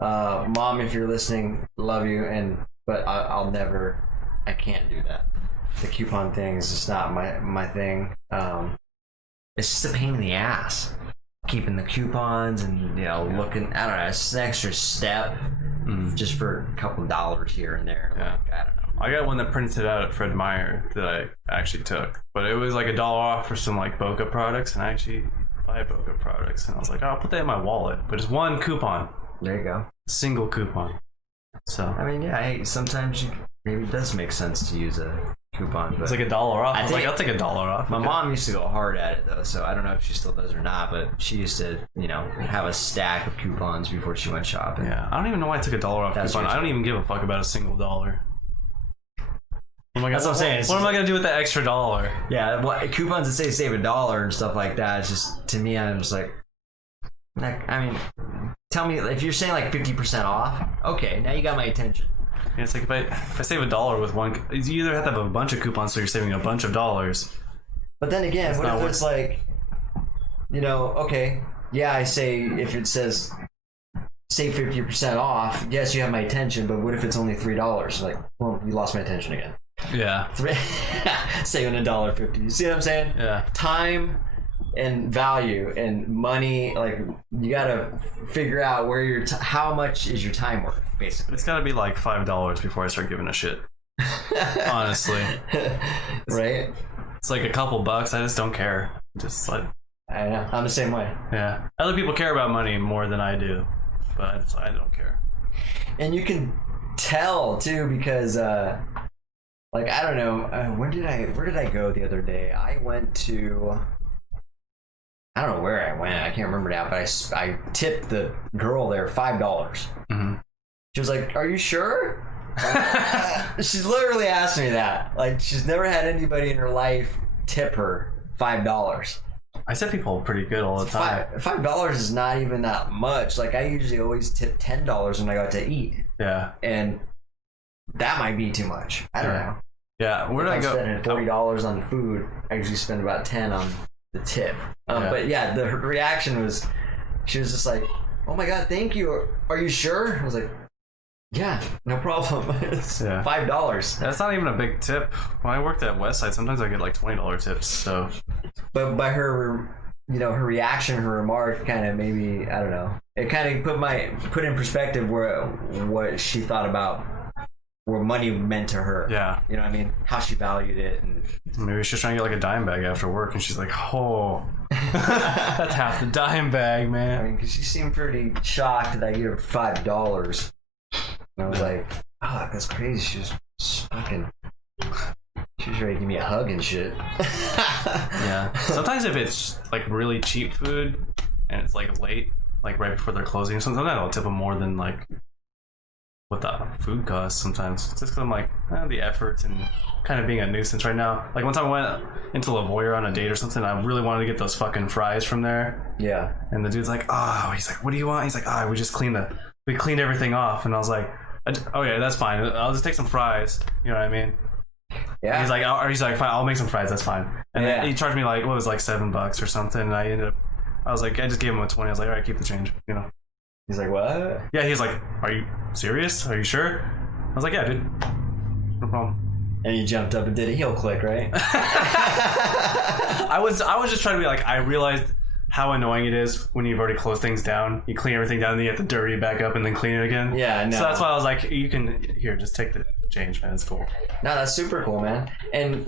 Mom, if you're listening, love you, but I can't do that. The coupon thing is just not my thing. It's just a pain in the ass. Keeping the coupons and looking, I don't know, it's an extra step just for a couple of dollars here and there. Yeah. Like, I don't know. I got one that printed out at Fred Meyer that I actually took, but it was like $1 off for some like Boca products, and I actually buy Boca products, and I was like, I'll put that in my wallet, but it's one coupon. There you go. Single coupon. So I mean, hey, sometimes maybe it does make sense to use a coupon, but it's like $1 off. I was like, I'll take $1 off. My mom used to go hard at it though, so I don't know if she still does or not, but she used to, have a stack of coupons before she went shopping. Yeah, I don't even know why I took $1 off coupon. I don't even give a fuck about a single dollar. That's what I'm saying. What am I gonna do with that extra $1? Yeah, coupons that say save $1 and stuff like that. It's just, to me, I'm just like, I mean, tell me if you're saying like 50% off. Okay, now you got my attention. Yeah, it's like if I save $1 with one, you either have to have a bunch of coupons, so you're saving a bunch of dollars. But then again, what if it's like, okay, yeah, I say if it says save 50% off, yes, you have my attention, but what if it's only $3? Like, well, you lost my attention again. Yeah. Saving $1.50. You see what I'm saying? Yeah. Time and value and money, like, you gotta figure out where how much is your time worth, basically. It's gotta be like $5 before I start giving a shit. Honestly. Right? It's like a couple bucks. I just don't care. Just like, I know. I'm the same way. Yeah. Other people care about money more than I do, but I don't care. And you can tell too, because like, I don't know, where did I go the other day? I went to, I don't know where I went. I can't remember now, but I tipped the girl there $5. Mm-hmm. She was like, "Are you sure?" She's literally asked me that. Like, she's never had anybody in her life tip her $5. I said people are pretty good all the time. $5 is not even that much. Like, I usually always tip $10 when I go out to eat. Yeah. And that might be too much. I don't know. Yeah, where did I go? Spending $40 on food, I usually spend about 10 on the tip. But yeah, the reaction was, she was just like, "Oh my god, thank you. Are you sure?" I was like, "Yeah, no problem." It's $5. That's not even a big tip. When I worked at Westside, sometimes I get like $20 tips. So, but by her, her reaction, her remark, kind of maybe, I don't know. It kind of put in perspective what she thought about what money meant to her. Yeah. You know what I mean? How she valued it. And maybe she's trying to get like a dime bag after work, and she's like, "Oh, that's half the dime bag, man." I mean, because she seemed pretty shocked that I gave her $5. And I was like, "Oh, that's crazy." She was fucking... She was ready to give me a hug and shit. Yeah. Sometimes if it's like really cheap food, and it's like late, like right before they're closing, sometimes I don't tip them more than like what the food costs sometimes. It's just because I'm like, the efforts and kind of being a nuisance right now. Like one time I went into Lavoyer on a date or something, I really wanted to get those fucking fries from there. Yeah. And the dude's like, he's like, "What do you want?" He's like, we cleaned everything off. And I was like, "Oh yeah, that's fine. I'll just take some fries." You know what I mean? Yeah. He's like, "Fine, I'll make some fries, that's fine." And then he charged me like, what was it, like $7 or something. And I was like, I just gave him a 20. I was like, "All right, keep the change," you know? He's like, "What?" Yeah, he's like, "Are you serious? Are you sure?" I was like, "Yeah, dude. No problem." And you jumped up and did a heel click, right? I was just trying to be like, I realized how annoying it is when you've already closed things down. You clean everything down, and then you have to dirty it back up and then clean it again. Yeah, no. So that's why I was like, just take the change, man. It's cool. No, that's super cool, man. And,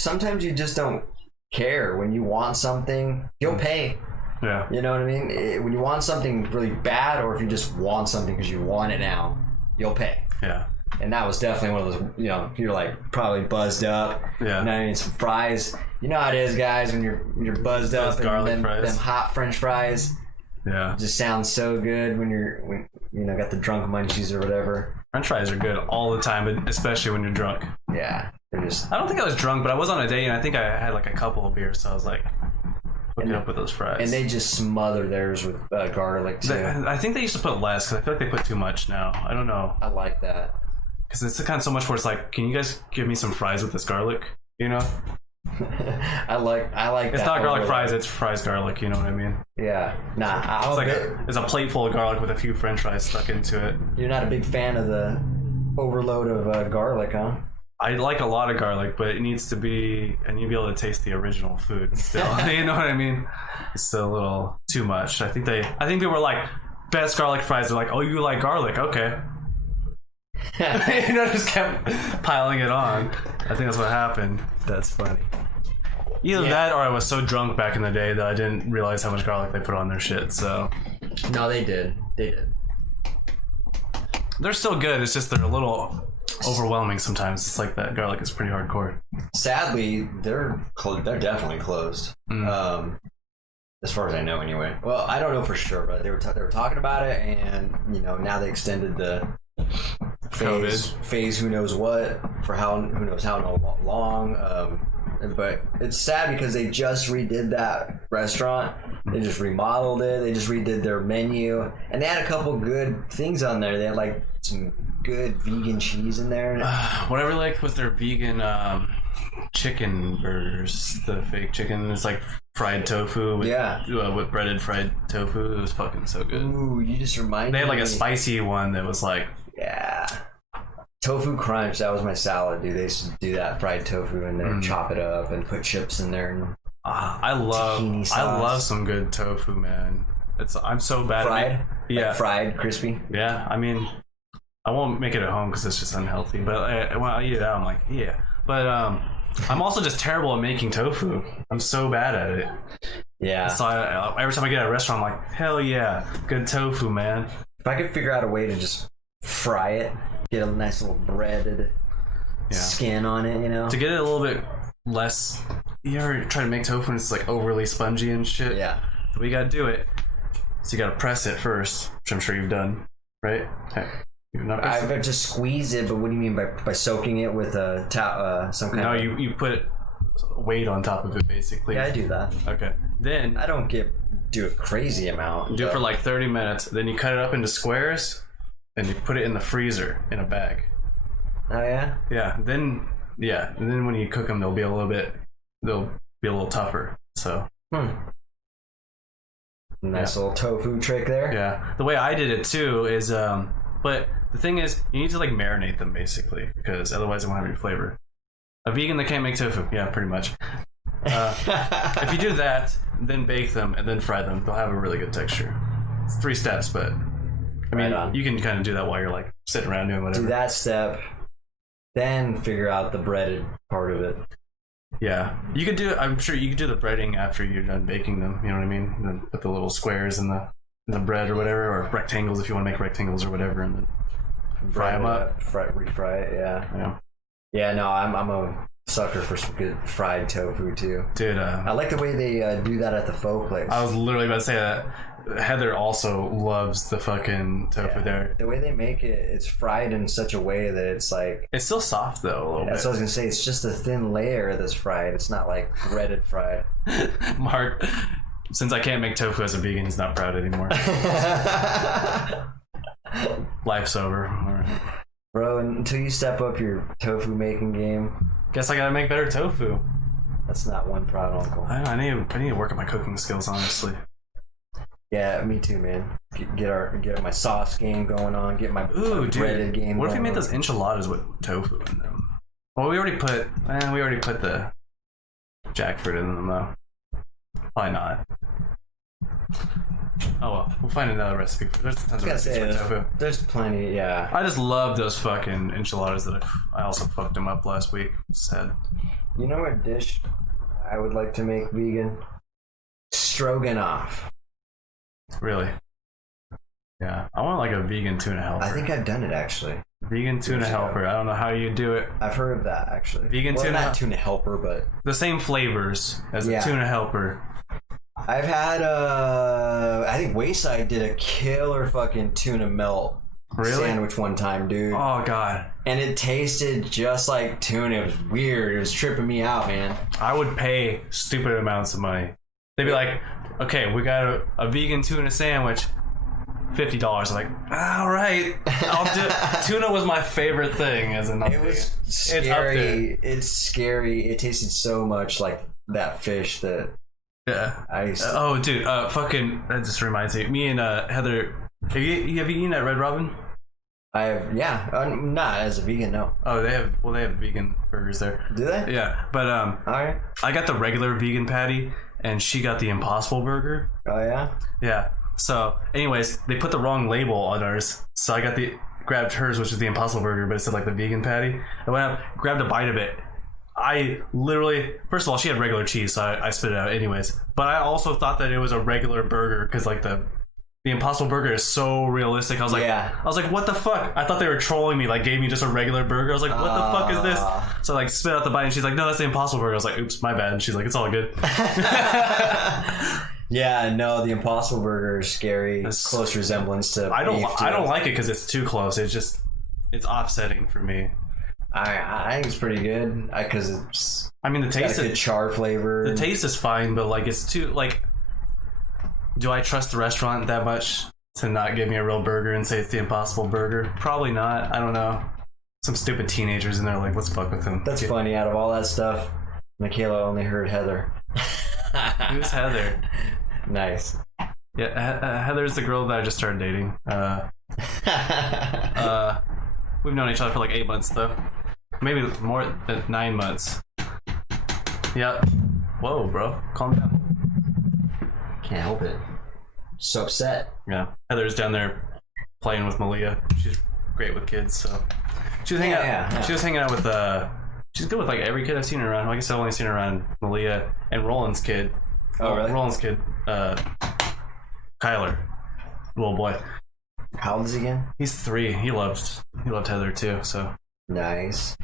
sometimes you just don't care. When you want something, you'll pay. Yeah. You know what I mean? When you want something really bad, or if you just want something because you want it now, you'll pay. Yeah. And that was definitely one of those, you're like probably buzzed up. Yeah. And I need some fries. You know how it is, guys, when you're buzzed up, and garlic fries. Them hot French fries. Yeah. Just sounds so good when got the drunk munchies or whatever. French fries are good all the time, but especially when you're drunk. Yeah. They're just... I don't think I was drunk, but I was on a date, and I think I had like a couple of beers, so I was like hooking up with those fries. And they just smother theirs with garlic too. I think they used to put less, because I feel like they put too much now. I don't know. I like that. Because it's kind of so much where it's like, can you guys give me some fries with this garlic? You know? I like that. It's not garlic fries, it's fries garlic, you know what I mean? Yeah. Nah, it's a plate full of garlic with a few french fries stuck into it. You're not a big fan of the overload of garlic, huh? I like a lot of garlic, but it needs to be, and you'll be able to taste the original food still. You know what I mean? It's still a little too much. I think people were like, best garlic fries. They're like, "Oh, you like garlic? Okay." Just kept piling it on. I think that's what happened. That's funny. Either that, or I was so drunk back in the day that I didn't realize how much garlic they put on their shit. So no, they did. They're still good. It's just they're a little overwhelming sometimes. It's like that garlic is pretty hardcore. Sadly, they're definitely closed. As far as I know, anyway. Well, I don't know for sure, but they were talking about it, and now they extended the phase who knows what for who knows how long. But it's sad because they just redid that restaurant. They just remodeled it. They just redid their menu, and they had a couple good things on there. They had like some good vegan cheese in there. What I really liked was their vegan chicken burgers. The fake chicken. It's like fried tofu with breaded fried tofu. It was fucking so good. Ooh, you just reminded me. They had like a spicy one that was like... Yeah. Tofu crunch, that was my salad, dude. They used to do that fried tofu in there, chop it up and put chips in there. And I love some good tofu, man. I'm so bad fried? at it. Yeah. Like fried, crispy? Yeah, I mean, I won't make it at home because it's just unhealthy. But when I eat it out, I'm like, yeah. But I'm also just terrible at making tofu. I'm so bad at it. Yeah. So every time I get at a restaurant, I'm like, hell yeah, good tofu, man. If I could figure out a way to just fry it, get a nice little breaded skin on it, To get it a little bit less... You ever try to make tofu and it's like overly spongy and shit? Yeah. The way you gotta do it, so you gotta press it first, which I'm sure you've done, right? You've not pressed I've just squeeze it, but what do you mean by soaking it with some kind of... No, you put weight on top of it, basically. Yeah, I do that. Okay. Then I don't do a crazy amount. do it for like 30 minutes. Then you cut it up into squares, and you put it in the freezer in a bag. Oh yeah. Yeah. And then when you cook them, they'll be a little tougher. So. Nice little tofu trick there. Yeah. The way I did it too is, but the thing is, you need to like marinate them basically, because otherwise it won't have any flavor. A vegan that can't make tofu, yeah, pretty much. If you do that, then bake them and then fry them, they'll have a really good texture. It's 3 steps, but I mean, you can kind of do that while you're like sitting around doing whatever. Do that step, then figure out the breaded part of it. Yeah, you could do. I'm sure you could do the breading after you're done baking them. You know what I mean? And then put the little squares in the bread or whatever, or rectangles if you want to make rectangles or whatever, and then fry them up. Refry it. Yeah. Yeah. No, I'm a sucker for some good fried tofu too, dude. I like the way they do that at the pho place. I was literally about to say that. Heather also loves the fucking tofu there. The way they make it, it's fried in such a way that it's like... It's still soft, though, a little bit. That's what I was going to say. It's just a thin layer that's fried. It's not like breaded fried. Mark, since I can't make tofu as a vegan, he's not proud anymore. Life's over. All right. Bro, until you step up your tofu making game... Guess I gotta make better tofu. That's not one proud uncle. I need to work on my cooking skills, honestly. Yeah, me too, man. Get my sauce game going on. Get my breaded game. What if we made those enchiladas with tofu in them? Well, we already put the jackfruit in them though. Probably not. Oh well, we'll find another recipe. There's tons of recipes for tofu. There's plenty. Yeah. I just love those fucking enchiladas that I also fucked them up last week. Sad. You know what dish I would like to make vegan? Stroganoff. Really? Yeah. I want like a vegan tuna helper. I think I've done it actually. Vegan tuna helper. I don't know how you do it. I've heard of that actually. Vegan tuna. Not tuna helper, but the same flavors as the tuna helper. I've had I think Wayside did a killer fucking tuna melt sandwich one time, dude. Oh god. And it tasted just like tuna. It was weird. It was tripping me out, man. I would pay stupid amounts of money. They'd be like, okay, we got a vegan tuna sandwich, $50. I'm like, all right, I'll do it. Tuna was my favorite thing as a non-vegan. It was scary. It's scary. It tasted so much like that fish that I used to... Oh, dude, fucking, that just reminds me and Heather, have you eaten at Red Robin? I have, yeah. Not as a vegan, no. Oh, they have vegan burgers there. Do they? Yeah, but all right. I got the regular vegan patty, and she got the Impossible Burger. Oh yeah. Yeah. So, anyways, they put the wrong label on ours, so I grabbed hers, which is the Impossible Burger, but it said like the vegan patty. I went up, grabbed a bite of it. I literally, first of all, she had regular cheese, so I spit it out anyways. But I also thought that it was a regular burger because like the Impossible Burger is so realistic. I was like, what the fuck? I thought they were trolling me, like gave me just a regular burger. I was like, what the fuck is this? So I like spit out the bite, and she's like, no, that's the Impossible Burger. I was like, oops, my bad. And she's like, it's all good. Yeah, no, the Impossible Burger is scary. Close resemblance to I don't like it because it's too close. It's offsetting for me. I think it's pretty good because it's. I mean, the taste got a good char flavor. The taste is fine, but like it's too like. Do I trust the restaurant that much to not give me a real burger and say it's the Impossible Burger? Probably not. I don't know. Some stupid teenagers in there like, let's fuck with him. That's funny. Out of all that stuff, Michaela only heard Heather. Who's Heather? Nice. Yeah, Heather's the girl that I just started dating. We've known each other for like 8 months though. Maybe more than 9 months. Yep. Whoa, bro. Calm down. Can't help it. So upset. Yeah. Heather's down there playing with Malia. She's great with kids, so she was hanging out. She was hanging out with she's good with like every kid I've seen her around. Well, I guess I've only seen her around Malia and Roland's kid. Oh, really? Roland's kid, Kyler, little boy. How old is he again? He's 3. He loved Heather too. So nice.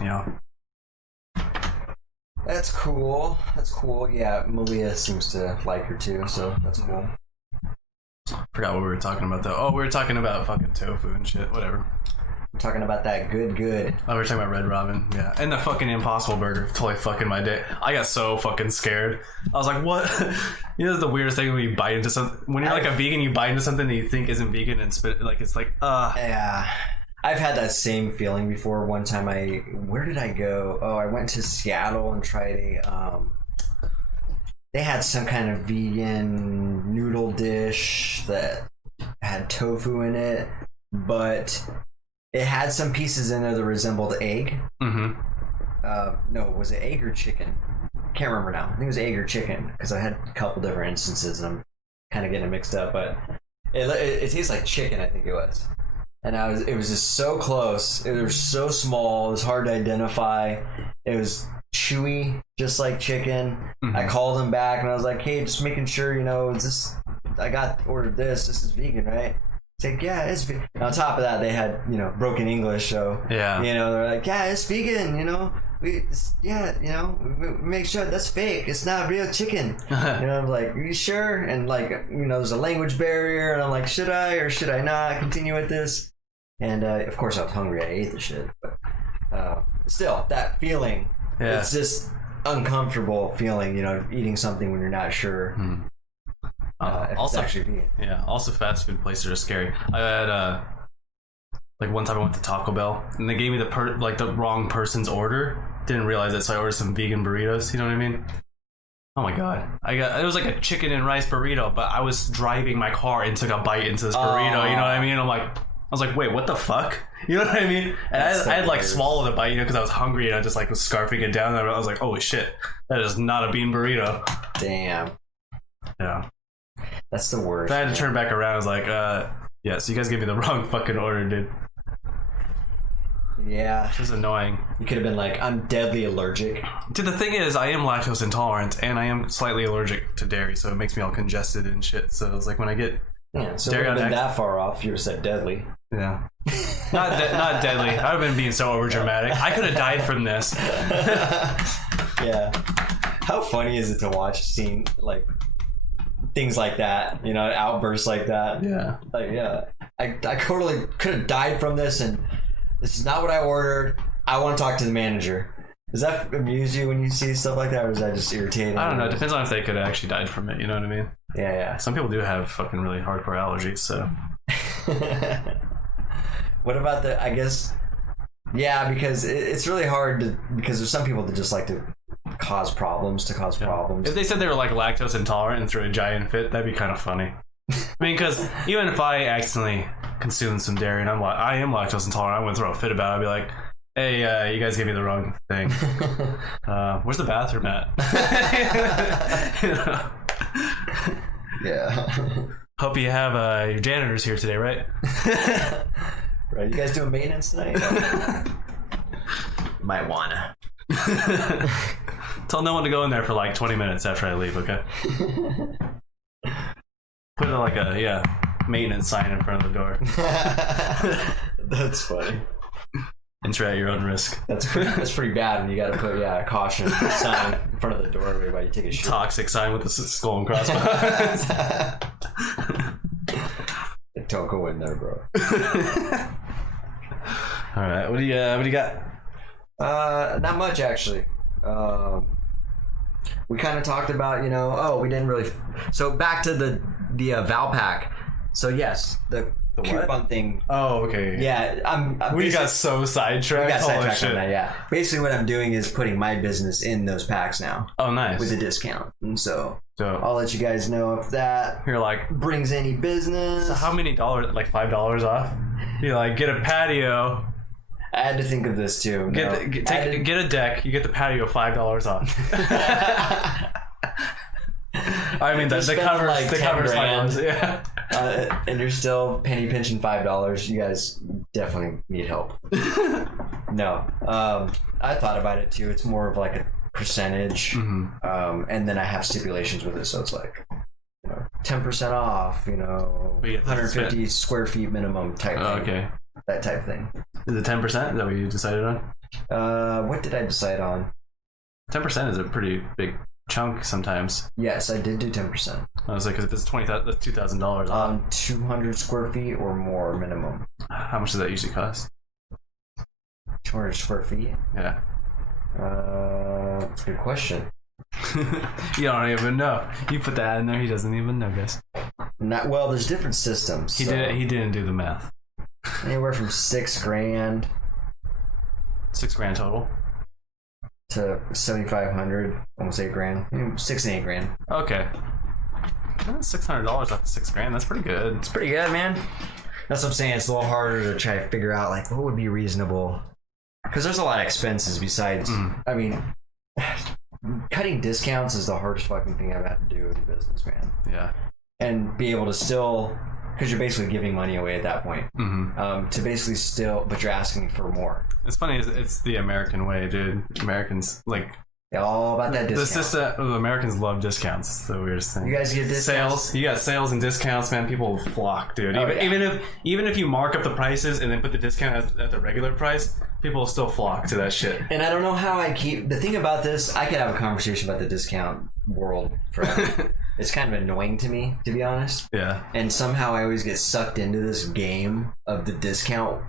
Yeah. That's cool. Yeah, Malia seems to like her too, so that's cool. Forgot what we were talking about though. Oh, we were talking about fucking tofu and shit. Whatever. I'm talking about that good. Oh, we're talking about Red Robin, yeah, and the fucking Impossible Burger totally fucking my day. I got so fucking scared. I was like, what? You know, the weirdest thing when you bite into something. When you're like a vegan, you bite into something that you think isn't vegan, and spit like it's like, Yeah, I've had that same feeling before. One time, where did I go? Oh, I went to Seattle and tried they had some kind of vegan noodle dish that had tofu in it, but it had some pieces in there that resembled egg. mm-hmm. No, was it egg or chicken? Can't remember now. I think it was egg or chicken because I had a couple different instances and I'm kind of getting it mixed up. But it tastes like chicken, I think it was. And it was just so close. It was so small. It was hard to identify. It was chewy, just like chicken. Mm-hmm. I called them back and I was like, "Hey, just making sure, is this? I ordered this. This is vegan, right?" It's like, "Yeah, it's vegan." And on top of that, they had broken English, so Yeah. they're like, "Yeah, it's vegan. We make sure that's fake. It's not real chicken." I'm like, "Are you sure?" And like, there's a language barrier, and I'm like, "Should I or should I not continue with this?" And of course, I was hungry. I ate the shit, but still, that feeling. Yeah. It's just uncomfortable feeling, eating something when you're not sure if Also, it's actually vegan. yeah. Also, fast food places are scary. I had like one time I went to Taco Bell and they gave me the wrong person's order. Didn't realize it, so I ordered some vegan burritos. You know what I mean? Oh my god! It was like a chicken and rice burrito, but I was driving my car and took a bite into this burrito. You know what I mean? I was like, wait, what the fuck? You know what I mean? And I had like swallowed a bite, because I was hungry and I just like was scarfing it down. And I was like, holy shit, that is not a bean burrito. Damn. Yeah. That's the worst. I had to turn back around. I was like, yeah, so you guys gave me the wrong fucking order, dude. Yeah. This is annoying. You could have been like, "I'm deadly allergic." Dude, the thing is, I am lactose intolerant and I am slightly allergic to dairy, so it makes me all congested and shit. So it's like when I get Yeah, so dairy it would have on been that far off. You would have said deadly. Yeah. Not deadly. I would have been being so over dramatic. I could have died from this. Yeah. How funny is it to watch seeing like things like that, outbursts like that? Yeah. Like, yeah. I totally could have died from this, and this is not what I ordered. I want to talk to the manager. Does that amuse you when you see stuff like that, or is that just irritating? I don't know. It depends on if they could have actually died from it. You know what I mean? Yeah. Some people do have fucking really hardcore allergies, so. What about I guess, yeah, because it's really hard because there's some people that just like to cause problems. If they said they were like lactose intolerant and threw a giant fit, that'd be kind of funny. I mean, because even if I accidentally consume some dairy and I am lactose intolerant, I'm gonna throw a fit about it. I'd be like, "Hey, you guys gave me the wrong thing. Where's the bathroom at?" Yeah. Hope you have your janitors here today, right? Right. You guys doing maintenance tonight? Might wanna. Tell no one to go in there for like 20 minutes after I leave, okay? Put like a maintenance sign in front of the door. That's funny. Enter at your own risk. That's pretty bad when you gotta put a caution sign in front of the doorway while you take a shit. Toxic sign with the skull and crossbones. Don't go in there, bro. All right, what do you got? Not much actually. We kind of talked about, we didn't really. So back to the Valpak. So yes, the coupon thing. Oh, okay. Yeah, we got so sidetracked. We got Holy sidetracked shit. on that. Yeah, basically what I'm doing is putting my business in those packs now Oh, nice. with a discount, and so Dope. I'll let you guys know if that You're like, brings any business. so how many dollars? Like $5 off? You like get a patio. I had to think of this too. Get a deck. You get the patio $5 off. I mean, the spending cover like the 10 cover's grand. $5. Yeah. And you're still penny pinching $5. You guys definitely need help. No, I thought about it too. It's more of like a percentage, and then I have stipulations with it, so it's like 10% off. But you get to 150 square feet minimum type. Oh, thing. okay. That type thing. Is it 10%? Is that what you decided on? What did I decide on? 10% is a pretty big chunk sometimes. Yes, I did do 10%. I was like, because if it's $20,000, that's $2,000 off. 200 square feet or more minimum. How much does that usually cost? 200 square feet? Yeah. That's a good question. You don't even know. You put that in there, he doesn't even know, guys. Well, there's different systems. He didn't do the math. Anywhere from $6,000 $6,000 total. to 7,500, almost $8,000. 6 and 8 grand. Okay. $600 off of $6,000. That's pretty good. It's pretty good, man. That's what I'm saying. It's a little harder to try to figure out like what would be reasonable, because there's a lot of expenses besides. I mean, cutting discounts is the hardest fucking thing I've had to do in business, man. Yeah. And be able to still, because you're basically giving money away at that point, to basically still, but you're asking for more. It's funny. It's the American way, dude. Americans like all about that discount. the system. Americans love discounts. It's the weirdest thing. You guys get discounts? Sales. You got sales and discounts, man. People flock, dude. Oh, Even if you mark up the prices and then put the discount at the regular price, people still flock to that shit. And I don't know how I keep the thing about this. I could have a conversation about the discount world forever. It's kind of annoying to me, to be honest. Yeah. And somehow I always get sucked into this game of the discount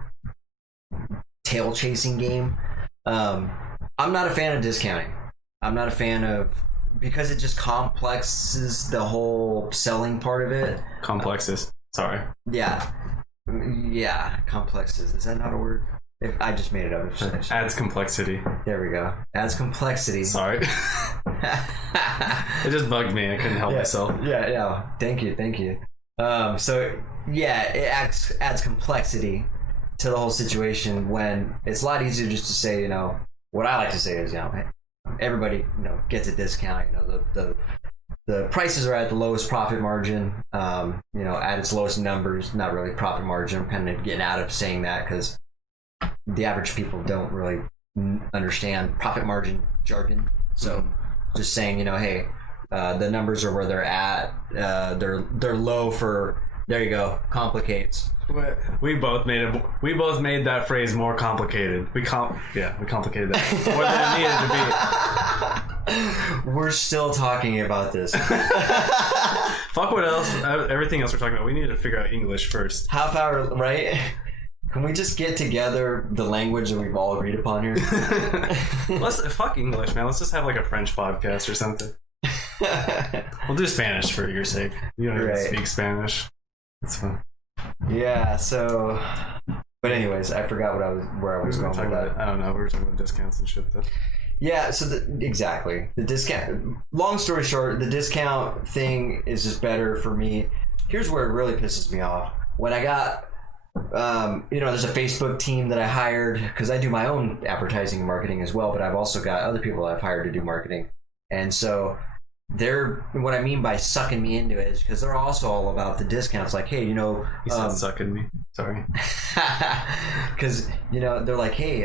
tail chasing game. I'm not a fan of discounting. I'm not a fan of, because it just complexes the whole selling part of it. Complexes. Sorry. Yeah, complexes. Is that not a word? I just made it up. Adds complexity. There we go. Adds complexity. Sorry. It just bugged me. I couldn't help myself. Yeah. Thank you. So yeah, it adds complexity to the whole situation when it's a lot easier just to say, what I like to say is, everybody, gets a discount. The prices are at the lowest profit margin, at its lowest numbers, not really profit margin. I'm kind of getting out of saying that because the average people don't really understand profit margin jargon. So just saying, hey, the numbers are where they're at. They're low for, there you go, complicates. We both made that phrase more complicated. We complicated that more than it needed to be. We're still talking about this. Fuck what else? Everything else we're talking about. We need to figure out English first. Half hour, right? Can we just get together the language that we've all agreed upon here? Fuck English, man. Let's just have like a French podcast or something. We'll do Spanish for your sake. You don't even speak Spanish. That's fun. Yeah. So, but anyways, I forgot where I was going with that. I don't know. We were talking about discounts and shit though. Yeah. So exactly the discount. Long story short, the discount thing is just better for me. Here's where it really pisses me off. When I got, there's a Facebook team that I hired because I do my own advertising and marketing as well, but I've also got other people I've hired to do marketing, and so. What I mean by sucking me into it is because they're also all about the discounts. Like, hey, you said sucking me. Sorry. Because they're like, hey,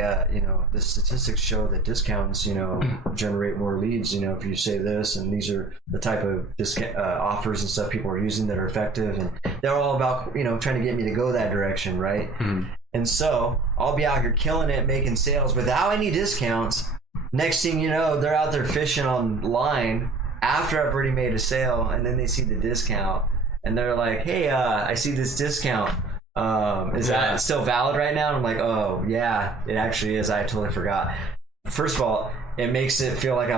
the statistics show that discounts, generate more leads. If you say this, and these are the type of discount offers and stuff people are using that are effective, and they're all about trying to get me to go that direction, right? And so I'll be out here killing it, making sales without any discounts. Next thing you know, they're out there fishing online. After I've already made a sale, and then they see the discount, and they're like, hey, I see this discount. Is that still valid right now? And I'm like, oh, yeah, it actually is. I totally forgot. First of all, it makes it look like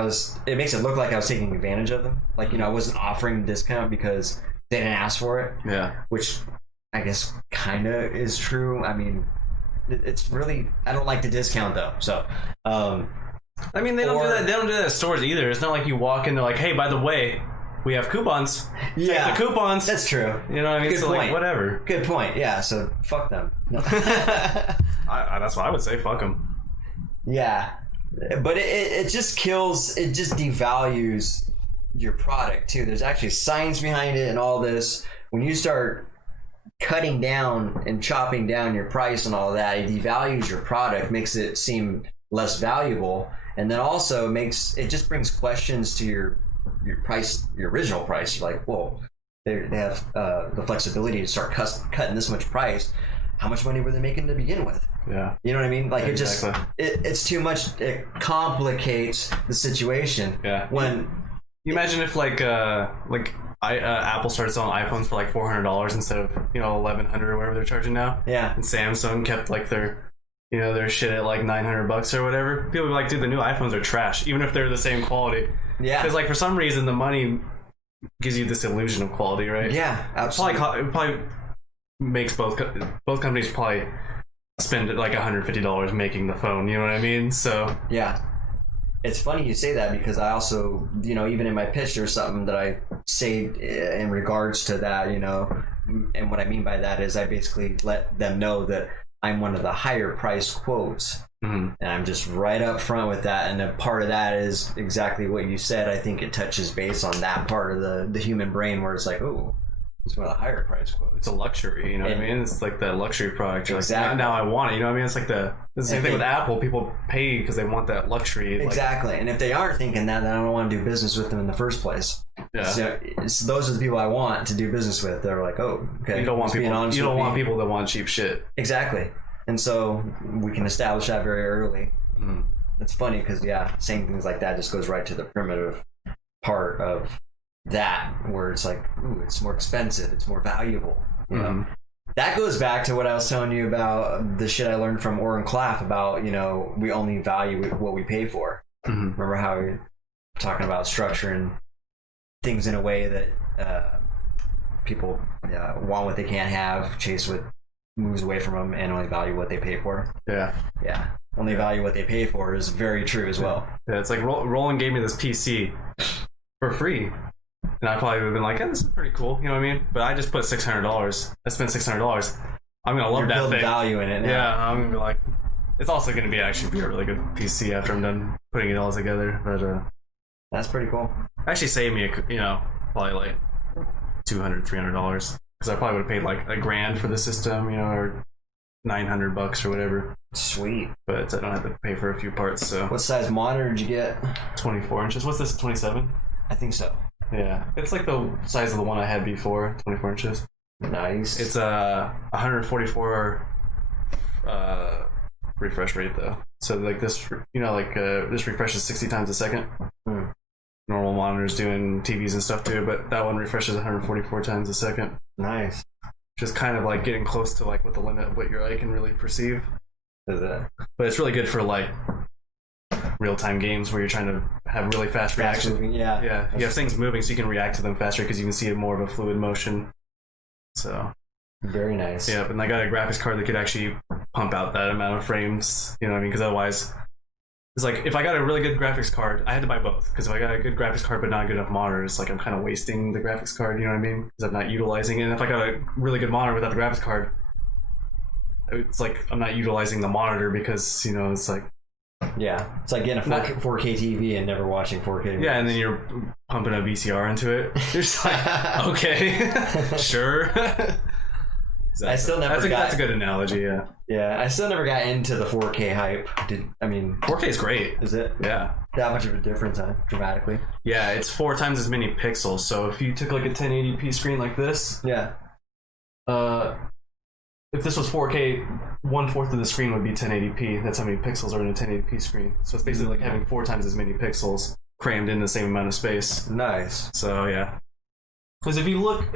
I was taking advantage of them. Like, I wasn't offering a discount because they didn't ask for it. Yeah. Which I guess kind of is true. I mean, it's really, I don't like the discount though. So, I mean, they don't do that. They don't do that at stores either. It's not like you walk in, they're like, "Hey, by the way, we have coupons. Yeah, take the coupons." That's true. You know what I mean? Good so point. Like, whatever. Good point. Yeah. So fuck them. No. That's what I would say. Fuck them. Yeah, but it just kills. It just devalues your product too. There's actually science behind it and all this. When you start cutting down and chopping down your price and all that, it devalues your product, makes it seem less valuable. And then also just brings questions to your price, your original price. You're like, whoa, they have the flexibility to start cutting this much price. How much money were they making to begin with? Yeah. You know what I mean? Like, exactly. It's too much. It complicates the situation. Yeah. When you imagine if Apple started selling iPhones for like $400 instead of $1,100 or whatever they're charging now. Yeah. And Samsung kept like their you know, their shit at like $900 or whatever. People be like, dude, the new iPhones are trash, even if they're the same quality. Yeah. Because like for some reason the money gives you this illusion of quality, right? Yeah, absolutely. It probably makes both companies probably spend like $150 making the phone. You know what I mean? So yeah. It's funny you say that because I also, you know, even in my pitch, there's something that I say in regards to that, you know, and what I mean by that is I basically let them know that I'm one of the higher price quotes. And I'm just right up front with that. And a part of that is exactly what you said. I think it touches base on that part of the human brain where it's like, oh, it's one of the higher price quotes. it's a luxury, you know what I mean? It's like that luxury product. You're exactly. like, now I want it, you know what I mean? It's like the same thing with Apple. People pay because they want that luxury. Exactly. Like, and if they aren't thinking that, then I don't want to do business with them in the first place. Yeah. So those are the people I want to do business with. They're like, oh, okay. You don't want people. You don't want people that want cheap shit. Exactly. And so we can establish that very early. Mm. It's funny because saying things like that just goes right to the primitive part of that, where it's like, ooh, it's more expensive, it's more valuable. You know? That goes back to what I was telling you about the shit I learned from Oren Klaff about, you know, we only value what we pay for. Remember how we were talking about structuring things in a way that people want what they can't have, chase what moves away from them, and only value what they pay for. Yeah. Only value what they pay for is very true as well. Yeah, it's like Roland gave me this PC for free. And I probably would have been like, this is pretty cool, you know what I mean? But I just put $600. I spent $600. I'm going to love that thing. Value in it now. Yeah, I'm going to be like, it's also going to be actually a really good PC after I'm done putting it all together. But that's pretty cool. Actually saved me, probably like $200, $300. Because I probably would have paid like $1,000 for the system, or $900 or whatever. Sweet. But I don't have to pay for a few parts, so. What size monitor did you get? 24 inches. What's this, 27? I think so. Yeah, it's like the size of the one I had before, 24 inches. Nice. It's a 144 refresh rate though. So like this, this refreshes 60 times a second. Normal monitors doing TVs and stuff too, but that one refreshes 144 times a second. Nice. Just kind of like getting close to like what the limit of what your eye can really perceive. Is it? But it's really good for like real-time games where you're trying to have really fast reaction. Yeah. You have things moving so you can react to them faster because you can see more of a fluid motion. So very nice. Yeah, and I got a graphics card that could actually pump out that amount of frames. You know what I mean? Because otherwise, it's like if I got a really good graphics card, I had to buy both. Because if I got a good graphics card but not a good enough monitor, it's like I'm kind of wasting the graphics card. You know what I mean? Because I'm not utilizing it. And if I got a really good monitor without the graphics card, it's like I'm not utilizing the monitor because it's like. Yeah, it's like getting a 4K TV and never watching 4K. Yeah, and then you're pumping a VCR into it. You're just like, okay, sure. Exactly. I still never that's a good analogy, yeah. Yeah, I still never got into the 4K hype. 4K is great. Is it? Yeah. That much of a difference, huh? Dramatically? Yeah, it's 4 times as many pixels. So if you took like a 1080p screen like this. Yeah. If this was 4K, 1/4 of the screen would be 1080p. That's how many pixels are in a 1080p screen. So it's basically like having 4 times as many pixels crammed in the same amount of space. Nice. So yeah. Because if you look,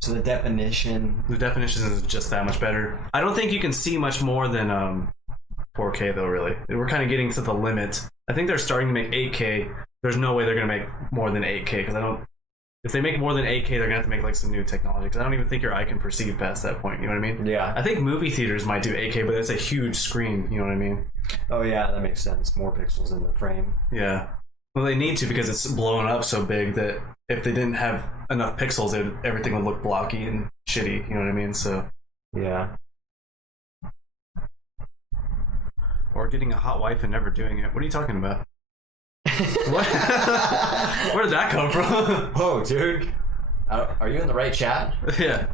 so the definition is just that much better. I don't think you can see much more than 4K though. Really, we're kind of getting to the limit. I think they're starting to make 8K. There's no way they're gonna make more than 8K because if they make more than 8K, they're gonna have to make like some new technology. Because I don't even think your eye can perceive past that point. You know what I mean? Yeah. I think movie theaters might do 8K, but it's a huge screen. You know what I mean? Oh yeah, that makes sense. More pixels in the frame. Yeah. Well, they need to because it's blown up so big that if they didn't have enough pixels, everything would look blocky and shitty. You know what I mean? So. Yeah. Or getting a hot wife and never doing it. What are you talking about? What? Where did that come from? Oh, dude. Are you in the right chat? Yeah.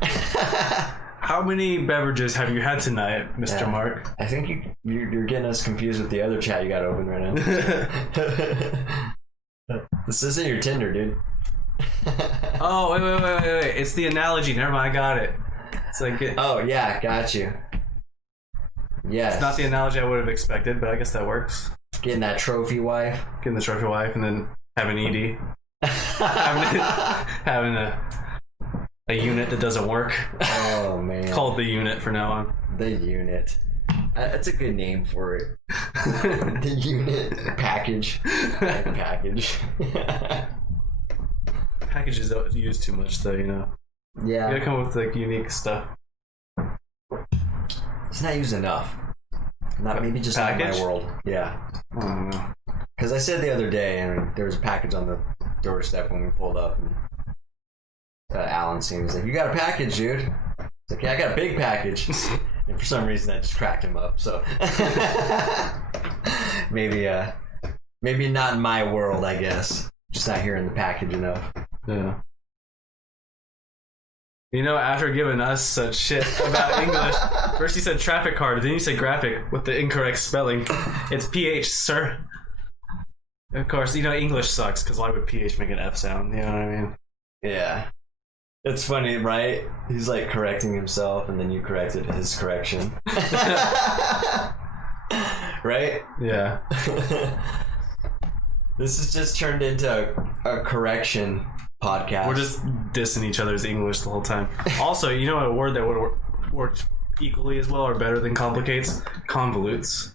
How many beverages have you had tonight, Mr. Mark? I think you're getting us confused with the other chat you got open right now. This isn't your Tinder, dude. Oh, wait. It's the analogy. Never mind, I got it. It's like oh, yeah, got you. Yes. It's not the analogy I would have expected, but I guess that works. Getting that trophy wife. Getting the trophy wife and then having ED. having a unit that doesn't work. Oh, man. Called the unit from now on. The unit. That's a good name for it. The unit package. Package. Packages don't use too much, though. You know. Yeah. You gotta come up with like unique stuff. It's not used enough. Not maybe just not in Package? my world. Yeah. I don't know. Because I said the other day, and there was a package on the doorstep when we pulled up, and Alan seems like, "You got a package, dude?" It's like, "Yeah, I got a big package." And for some reason, that just cracked him up. So maybe not in my world, I guess. Just not hearing the package enough. Yeah. You know, after giving us such shit about English, first you said traffic card, then you said graphic with the incorrect spelling. It's PH, sir. Of course, you know, English sucks, because why would PH make an F sound? You know what I mean? Yeah. It's funny, right? He's like correcting himself, and then you corrected his correction. Right? Yeah. This has just turned into a correction podcast. We're just dissing each other's English the whole time. Also, you know a word that would have worked equally as well or better than complicates? Convolutes.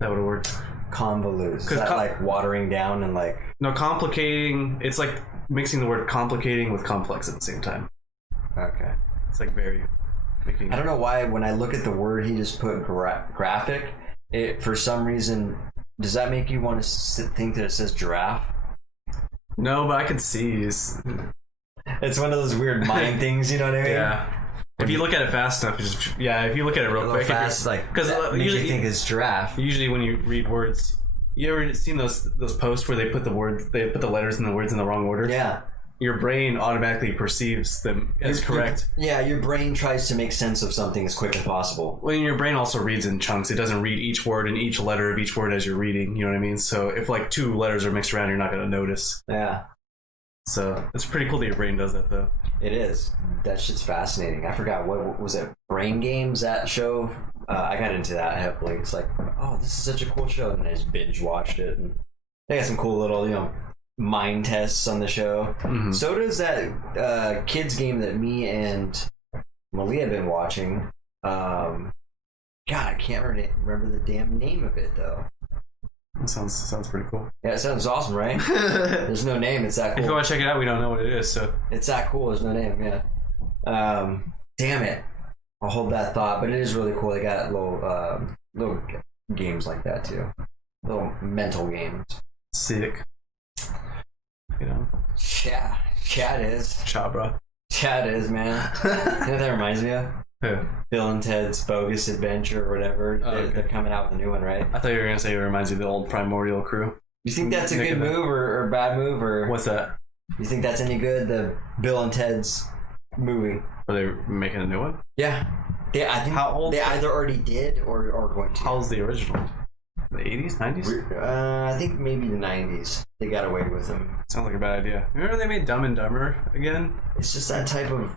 That would have worked. Convolute. Is that like watering down and like... No, complicating, it's like mixing the word complicating with complex at the same time. Okay. It's like very... I don't know why when I look at the word he just put graphic, it for some reason... Does that make you want to think that it says giraffe? No, but I can see. It's one of those weird mind things, you know what I mean? Yeah. If you look at it fast enough, if you look at it real quick, fast, like because usually you think it's giraffe. Usually, when you read words, you ever seen those posts where they put the letters and the words in the wrong order? Yeah. Your brain automatically perceives them as correct. Your brain tries to make sense of something as quick as possible. Well, your brain also reads in chunks. It doesn't read each word and each letter of each word as you're reading. You know what I mean? So if like two letters are mixed around, you're not going to notice. Yeah. So it's pretty cool that your brain does that, though. It is. That shit's fascinating. I forgot, what was it? Brain Games, that show? I got into that heavily. It's like, oh, this is such a cool show. And I just binge watched it. And they got some cool little, mind tests on the show. Mm-hmm. So does that kids game that me and Malia have been watching. God, I can't remember the damn name of it, though. That sounds pretty cool. Yeah, it sounds awesome, right? There's no name. It's that cool. If you want to check it out, we don't know what it is, so it's that cool. There's no name. Yeah. Damn it. I'll hold that thought. But it is really cool. They got little games like that too. Little mental games. Sick. You know. Yeah. Chat is. Chabra. Chat is, man. You know what that reminds me of? Who? Bill and Ted's Bogus Adventure or whatever. They're coming out with a new one, right? I thought you were going to say it reminds you of the old Primordial Crew. You think that's a good move or bad move? Or what's that? You think that's any good? The Bill and Ted's movie. Are they making a new one? Yeah. I think how old? They either already did or going to. How old's the original? The 80s? 90s? I think maybe the 90s. They got away with them. Sounds like a bad idea. Remember they made Dumb and Dumber again? It's just that type of...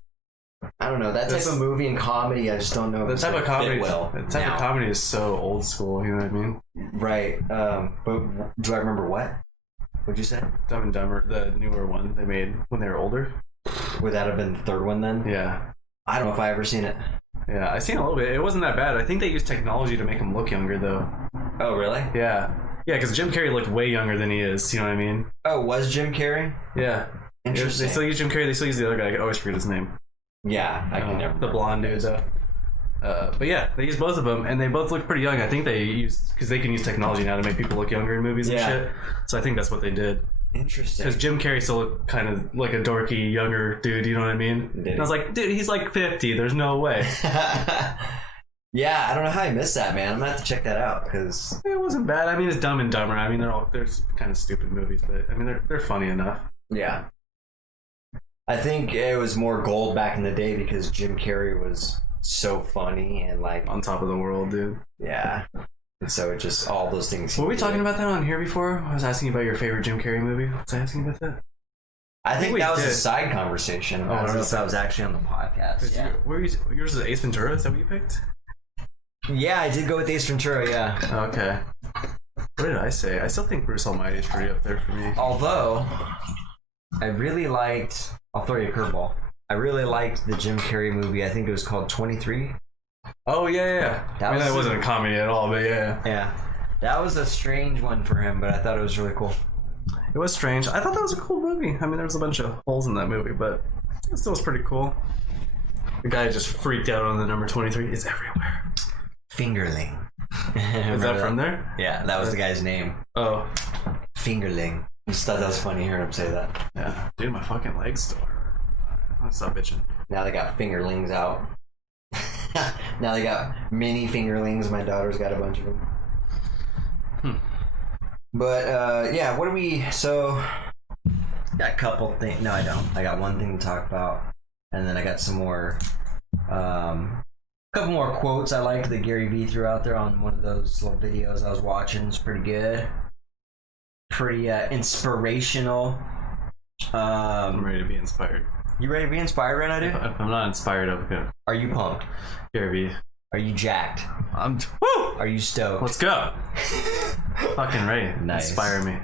I don't know. That type of movie and comedy, I just don't know. The type of comedy, well. The type of comedy is so old school. You know what I mean? Right. But do I remember what? What'd you say? Dumb and Dumber, the newer one they made when they were older. Would that have been the third one then? Yeah. I don't know if I ever seen it. Yeah, I seen a little bit. It wasn't that bad. I think they used technology to make him look younger, though. Oh, really? Yeah. Yeah, because Jim Carrey looked way younger than he is. You know what I mean? Oh, was Jim Carrey? Yeah. Interesting. They still use Jim Carrey. They still use the other guy. I always forget his name. Yeah, I can never. The blonde dude, though. But yeah, they use both of them, and they both look pretty young. I think they use because they can use technology now to make people look younger in movies and shit. So I think that's what they did. Interesting. Because Jim Carrey still looked kind of like a dorky younger dude. You know what I mean? And I was like, dude, he's like 50. There's no way. Yeah, I don't know how I missed that, man. I'm gonna have to check that out because it wasn't bad. I mean, it's Dumb and Dumber. I mean, they're kind of stupid movies, but I mean, they're funny enough. Yeah. I think it was more gold back in the day because Jim Carrey was so funny and like on top of the world, dude. Yeah. And so it just all those things. Were we talking about that on here before? I was asking you about your favorite Jim Carrey movie. Was I asking about that? I think that was a side conversation. Oh, I don't know if that was actually on the podcast. Yeah. Yours is Ace Ventura? Is that what you picked? Yeah, I did go with Ace Ventura, yeah. Okay. What did I say? I still think Bruce Almighty is pretty up there for me. Although, I really liked... I'll throw you a curveball. I really liked the Jim Carrey movie. I think it was called 23. Oh yeah. That I mean, was that wasn't a comedy at all, but yeah. Yeah, that was a strange one for him, but I thought it was really cool. It was strange. I thought that was a cool movie. I mean, there was a bunch of holes in that movie, but it still was pretty cool. The guy just freaked out on the number 23. It's everywhere. Fingerling. Is that from there? Yeah, that was the guy's name. Oh. Fingerling. I just thought that was funny hearing him say that. Yeah. Dude, my fucking legs still hurt. Alright, stop bitching. Now they got fingerlings out. Now they got mini fingerlings. My daughter's got a bunch of them. But yeah, what do we? So got a couple things. No, I don't. I got one thing to talk about, and then I got some more. Couple more quotes I liked that Gary Vee threw out there on one of those little videos I was watching. It's pretty good. Pretty inspirational. I'm ready to be inspired. You ready to be inspired right now, dude? If I'm not inspired, I'm gonna. Are you pumped? Gary Vee. Are you jacked? Woo! Are you stoked? Let's go. Fucking ready. Nice. Inspire me.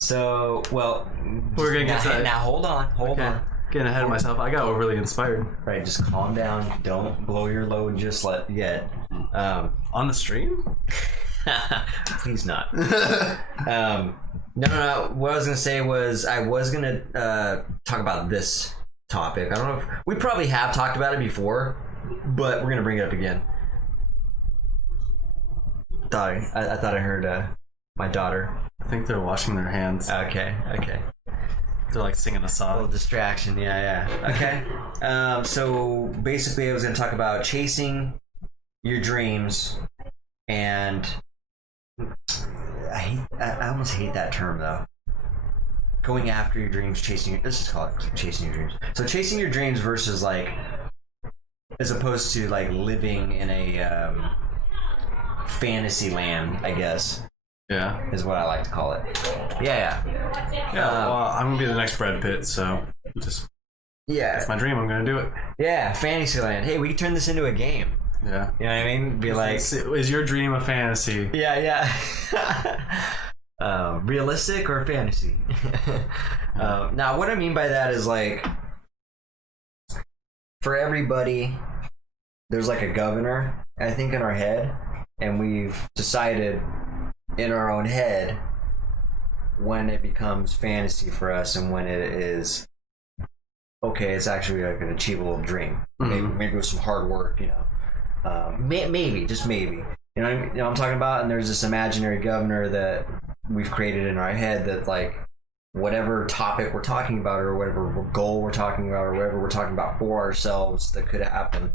So, well, We're gonna get to that. now. Hold on. Okay. Getting ahead of myself. I got overly inspired. Right, just calm down. Don't blow your load just yet. On the stream? Please not. No. What I was gonna say was I was gonna talk about this topic. I don't know if we probably have talked about it before, but we're gonna bring it up again. I thought I heard my daughter. I think they're washing their hands. Okay. They're like singing a A song. little distraction, yeah. Okay. So basically I was going to talk about chasing your dreams, and I almost hate that term though. Going after your dreams, let's just call it chasing your dreams. So chasing your dreams versus like, as opposed to like living in a fantasy land, I guess. Yeah. Is what I like to call it. Yeah. Well, I'm gonna be the next Brad Pitt, so Yeah. it's my dream. I'm gonna do it. Yeah, Fantasyland. Hey, we can turn this into a game. Yeah. You know what I mean? Be like, is your dream a fantasy? yeah. Realistic or fantasy? Now, what I mean by that is like, for everybody, there's like a governor, I think, in our head, and we've decided in our own head when it becomes fantasy for us and when it is okay, it's actually like an achievable dream. Maybe with some hard work, you know. Maybe, just maybe. You know what I'm talking about? And there's this imaginary governor that we've created in our head that like whatever topic we're talking about or whatever goal we're talking about or whatever we're talking about for ourselves that could happen,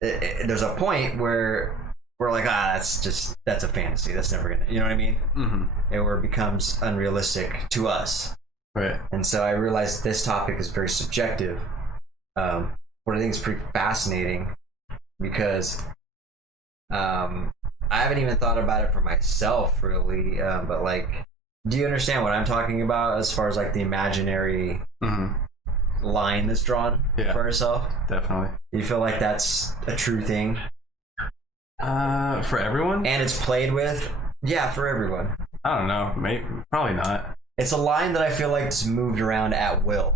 there's a point where we're like, that's a fantasy. That's never gonna, you know what I mean? Mm-hmm. And where it becomes unrealistic to us. Right. And so I realized this topic is very subjective. What I think is pretty fascinating because I haven't even thought about it for myself really. But like, do you understand what I'm talking about as far as like the imaginary line that's drawn for ourselves? Definitely. You feel like that's a true thing? For everyone? And it's played with? Yeah, for everyone. I don't know. Maybe, probably not. It's a line that I feel like is moved around at will.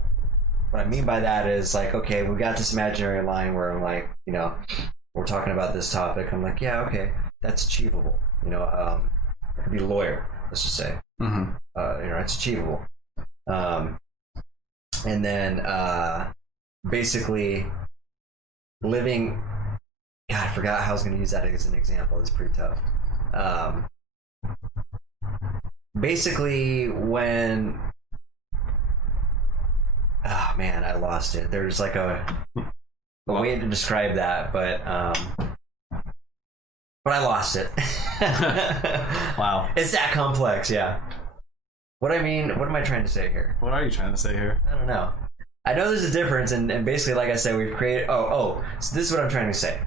What I mean by that is like, okay, we got this imaginary line where I'm like, you know, we're talking about this topic. I'm like, yeah, okay, that's achievable. You know, I could be a lawyer, let's just say. You know, it's achievable. And then basically living. God, I forgot how I was going to use that as an example. It's pretty tough. Basically, when... Oh, man, I lost it. There's like a way to describe that, but I lost it. Wow. It's that complex, yeah. What am I trying to say here? What are you trying to say here? I don't know. I know there's a difference, and basically, like I said, we've created... so this is what I'm trying to say.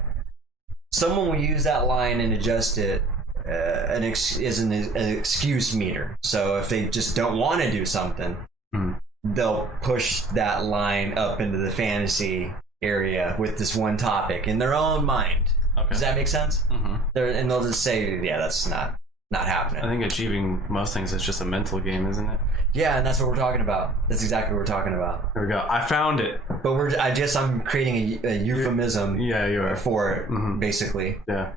Someone will use that line and adjust it an excuse meter. So if they just don't want to do something, they'll push that line up into the fantasy area with this one topic in their own mind. Okay. Does that make sense? And they'll just say, yeah, that's not not happening. I think achieving most things is just a mental game, isn't it? Yeah, and that's what we're talking about. That's exactly what we're talking about. There we go. I found it. But I'm creating a euphemism Yeah, you are. for it, Mhm. basically. Yeah.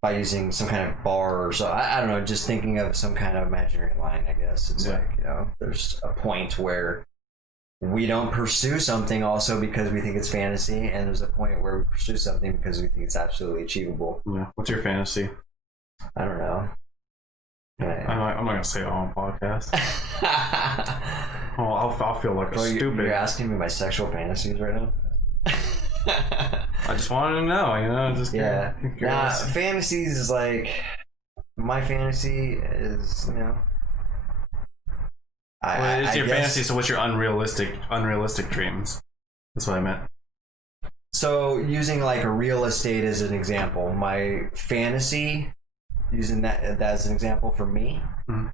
By using some kind of bar or so. I don't know, just thinking of some kind of imaginary line, I guess. It's Yeah. like, there's a point where we don't pursue something also because we think it's fantasy, and there's a point where we pursue something because we think it's absolutely achievable. Yeah. What's your fantasy? I don't know. I'm not gonna say it on a podcast. Well, I'll feel like a stupid. You're asking me my sexual fantasies right now? I just wanted to know, just Yeah. curious. Fantasies is like, my fantasy is, Well, it's I your guess- fantasy. So what's your unrealistic dreams? That's what I meant. So using like a real estate as an example, my fantasy, using that as an example for me, Mhm.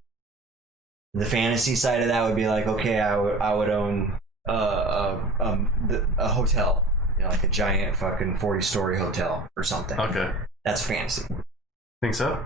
the fantasy side of that would be like, okay, I would own a hotel, like a giant fucking 40-story hotel or something. Okay. That's fantasy. Think so?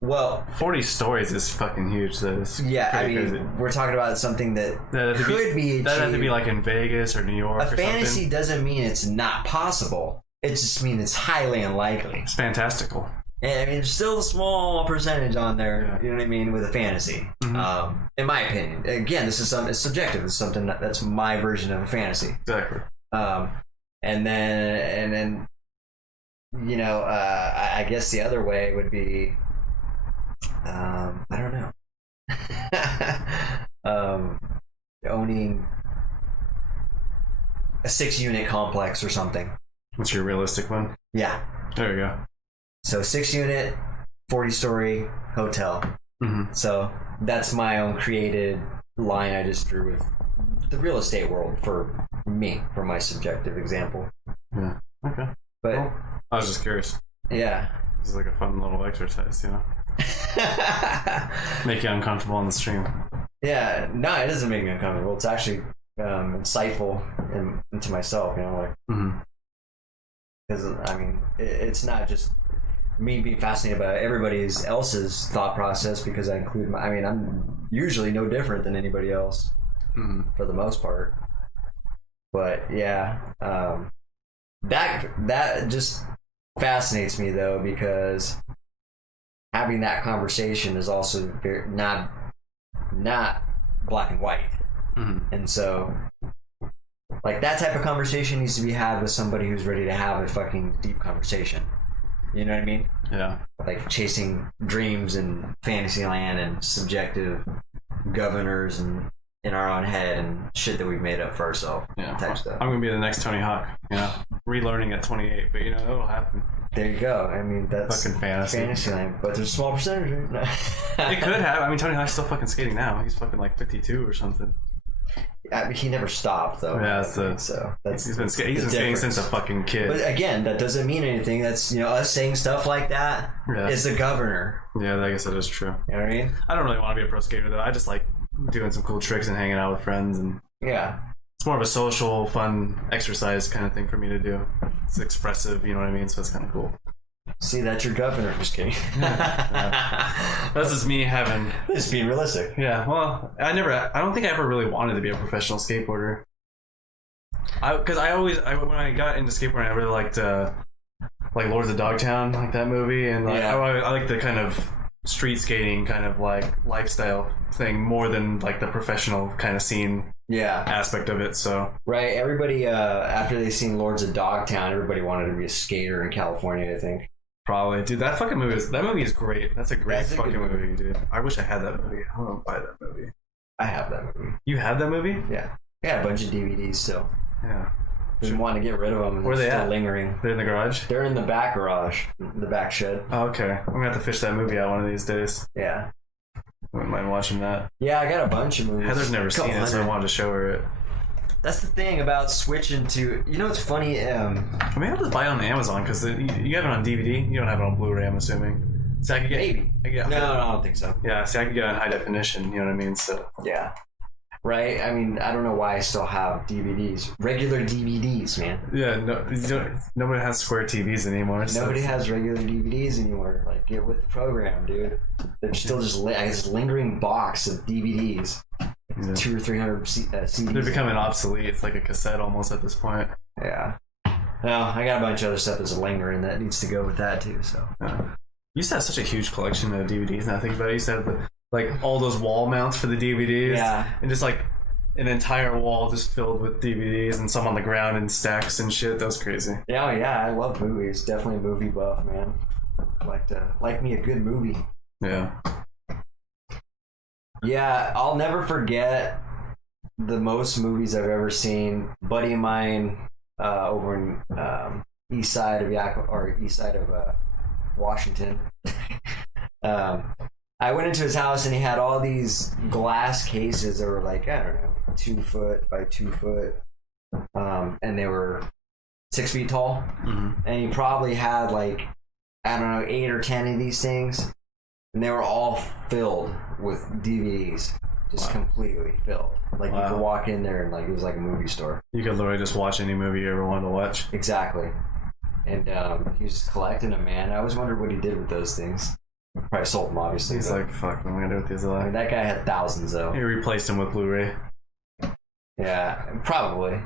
Well, 40 stories is fucking huge. That is. yeah, I pretty mean, crazy. we're talking about something that That'd have to could be That'd have to be achieved. like in Vegas or New York. A or fantasy something. doesn't mean it's not possible. It just means it's highly unlikely. It's fantastical. And I mean, there's still a small percentage on there, Yeah. you know what I mean, with a fantasy. Mhm. In my opinion. Again, this is it's subjective. It's something that's my version of a fantasy. Exactly. And then, I guess the other way would be, I don't know, owning a 6-unit complex or something. What's your realistic one? Yeah. There you go. So 6-unit, 40-story hotel. Mm-hmm. So that's my own created line I just drew with the real estate world for me, for my subjective example. Yeah. Okay. But Well, I was just curious. yeah. This is like a fun little exercise, Make you uncomfortable on the stream. Yeah, no, it doesn't make me uncomfortable. It's actually insightful into myself, like, Mm-hmm. because I mean, it's not just me being fascinated by everybody else's thought process, because I include I'm usually no different than anybody else Mm-hmm. for the most part. But yeah, that just fascinates me though, because having that conversation is also not black and white. Mm-hmm. And so, like, that type of conversation needs to be had with somebody who's ready to have a fucking deep conversation. You know what I mean? Yeah. Like chasing dreams and fantasy land and subjective governors and in our own head and shit that we've made up for ourselves. Yeah. Type stuff. I'm gonna be the next Tony Hawk. Relearning at 28, but it'll happen. There you go. I mean, that's Fucking fantasy. Fantasyland, but there's a small percentage. It could have. Tony Hawk's still fucking skating now. He's fucking like 52 or something. He never stopped though. Yeah, that's He's been skating difference. since a fucking kid. But again, that doesn't mean anything. That's us saying stuff like that is Yeah. the governor. Yeah, I guess that is true. You know what I mean? I don't really want to be a pro skater though. I just like doing some cool tricks and hanging out with friends, and Yeah. it's more of a social, fun exercise kind of thing for me to do. It's expressive, you know what I mean? So it's kind of cool. See, that's your governor. Just kidding. That's just me having. Just being realistic. Yeah, well, I don't think I ever really wanted to be a professional skateboarder. Because when I got into skateboarding, I really liked like Lords of Dogtown, like that movie, and like, Yeah. I like the kind of street skating kind of like lifestyle thing more than like the professional kind of scene Yeah. aspect of it. So Right. Everybody, after they seen Lords of Dogtown, everybody wanted to be a skater in California, I think. probably, dude, that movie is great. That's a great That's a good fucking movie, dude. I wish I had that movie. I want to buy that movie. I have that movie. You have that movie? Yeah. I got a bunch of DVDs still. Yeah. Been wanting to get rid of them. And Where they're they still at? lingering. They're in the garage. They're in the back garage, the back shed. Oh, okay. I'm gonna have to fish that movie out one of these days. Yeah. I wouldn't mind watching that. Yeah, I got a bunch of movies. Heather's never seen it, so I wanted to show her it. That's the thing about switching to. You know what's funny? I mean, I'll just buy it on Amazon because you have it on DVD. You don't have it on Blu-ray, I'm assuming. So I could get Maybe. I could get, No, I don't think so. Yeah, see, I could get it on high definition. You know what I mean? So Yeah. right? I mean, I don't know why I still have DVDs, regular DVDs, man. Yeah, no, nobody has square TVs anymore. So Nobody has regular DVDs anymore. Like, get with the program, dude. They're still just this lingering box of DVDs, 200 or 300 CDs. They're becoming obsolete. It's like a cassette almost at this point. Yeah. Well, I got a bunch of other stuff that's lingering that needs to go with that too. So. You used to have such a huge collection of DVDs. Now I think about it, you used to have like all those wall mounts for the DVDs. Yeah. And just like an entire wall just filled with DVDs and some on the ground in stacks and shit. That was crazy. Yeah, I love movies. Definitely a movie buff, man. Like me a good movie. Yeah. Yeah, I'll never forget the most movies I've ever seen. Buddy of mine over in east side of Washington. I went into his house and he had all these glass cases that were like, I don't know, 2 foot by 2 foot, and they were 6 feet tall. Mm-hmm. And he probably had like, I don't know, 8 or 10 of these things, and they were all filled with DVDs, just completely filled. Like you could walk in there and like it was like a movie store. You could literally just watch any movie you ever wanted to watch. Exactly. And he was just collecting them, man. I always wondered what he did with those things. Probably sold them, obviously. He's like, fuck, what am I gonna do with these I mean, alive? that guy had thousands, though. He replaced him with Blu-ray. Yeah, probably.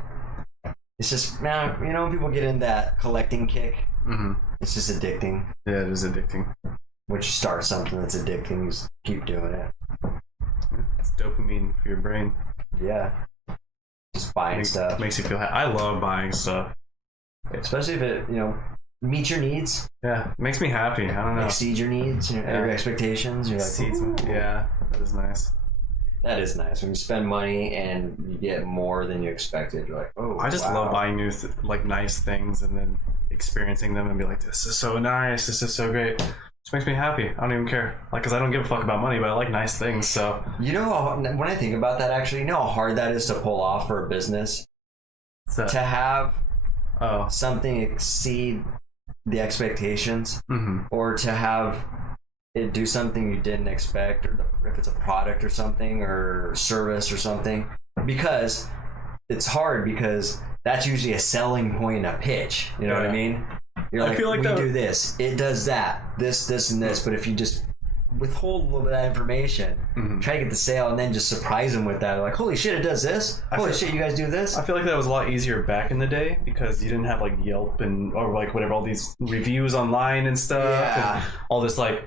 It's just, man, you know, when people get in that collecting kick, it's just addicting. Yeah, it is addicting. Once you start something that's addicting, you just keep doing it. It's dopamine for your brain. Yeah. Just buying stuff. Makes you feel happy. I love buying stuff. Especially if it, you know, meets your needs. Yeah, it makes me happy. I don't know. Exceed your needs, your expectations. You're like, yeah, that is nice. That is nice. When you spend money and you get more than you expected, you're like, oh, I just love buying new, nice things and then experiencing them and be like, this is so nice. This is so great. It just makes me happy. I don't even care. Like, because I don't give a fuck about money, but I like nice things, so. You know, when I think about that, actually, you know how hard that is to pull off for a business? To have something exceed the expectations, or to have it do something you didn't expect, or if it's a product or something or service or something, because it's hard, because that's usually a selling point in a pitch, you know what I mean? You're like, we do this, it does that, this and this, but if you just withhold a little bit of that information, try to get the sale, and then just surprise them with that. Like, holy shit, it does this. Holy shit, you guys do this. I feel like that was a lot easier back in the day because you didn't have like Yelp or like whatever, all these reviews online and stuff, and all this like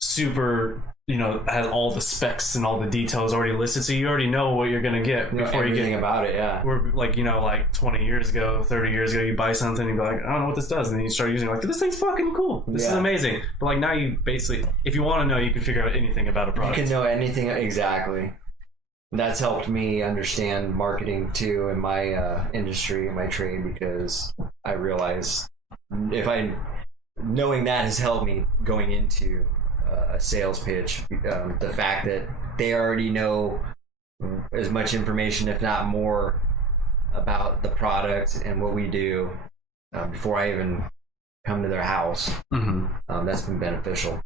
super, you know, has all the specs and all the details already listed, so you already know what you're gonna get before you get about it. We're like, you know, like 20 years ago, 30 years ago, you buy something and you go like, I don't know what this does, and then you start using it, like, this thing's fucking cool, this is amazing. But like now you basically, if you want to know, you can figure out anything about a product. You can know anything, exactly. That's helped me understand marketing too in my industry, in my trade, because I realize knowing that has helped me going into a sales pitch. The fact that they already know as much information, if not more, about the product and what we do before I even come to their house. That's been beneficial,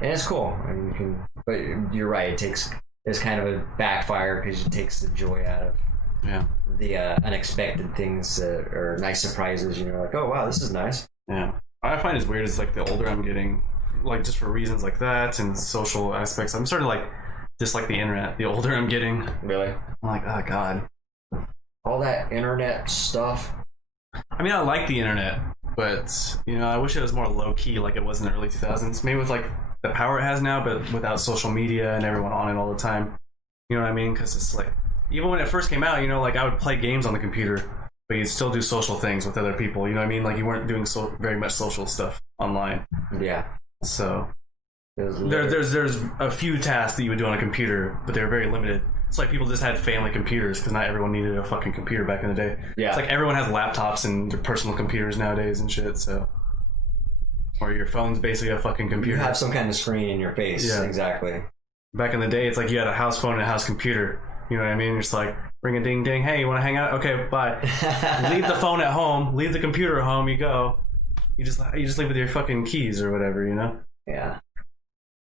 and it's cool. I mean, but you're right. It's kind of a backfire because it takes the joy out of the unexpected things or nice surprises. You know, like, oh wow, this is nice. Yeah, I find it's weird. It's like the older I'm getting, like just for reasons like that and social aspects, I'm starting to like dislike the internet. The older I'm getting, really, I'm like, oh god, all that internet stuff. I mean, I like the internet, but you know, I wish it was more low key, like it was in the early 2000s. Maybe with like the power it has now, but without social media and everyone on it all the time. You know what I mean? Because it's like, even when it first came out, you know, like I would play games on the computer, but you'd still do social things with other people. You know what I mean? Like you weren't doing very much social stuff online. Yeah. So there's a few tasks that you would do on a computer, but they were very limited. It's like people just had family computers because not everyone needed a fucking computer back in the day. Yeah. It's like everyone has laptops and their personal computers nowadays and shit. So, or your phone's basically a fucking computer. You have some kind of screen in your face. Yeah, exactly. Back in the day, it's like you had a house phone and a house computer. You know what I mean? You're just like, ring a ding ding. Hey, you want to hang out? Okay, bye. Leave the phone at home. Leave the computer at home. You go. You just leave with your fucking keys or whatever. You know? Yeah.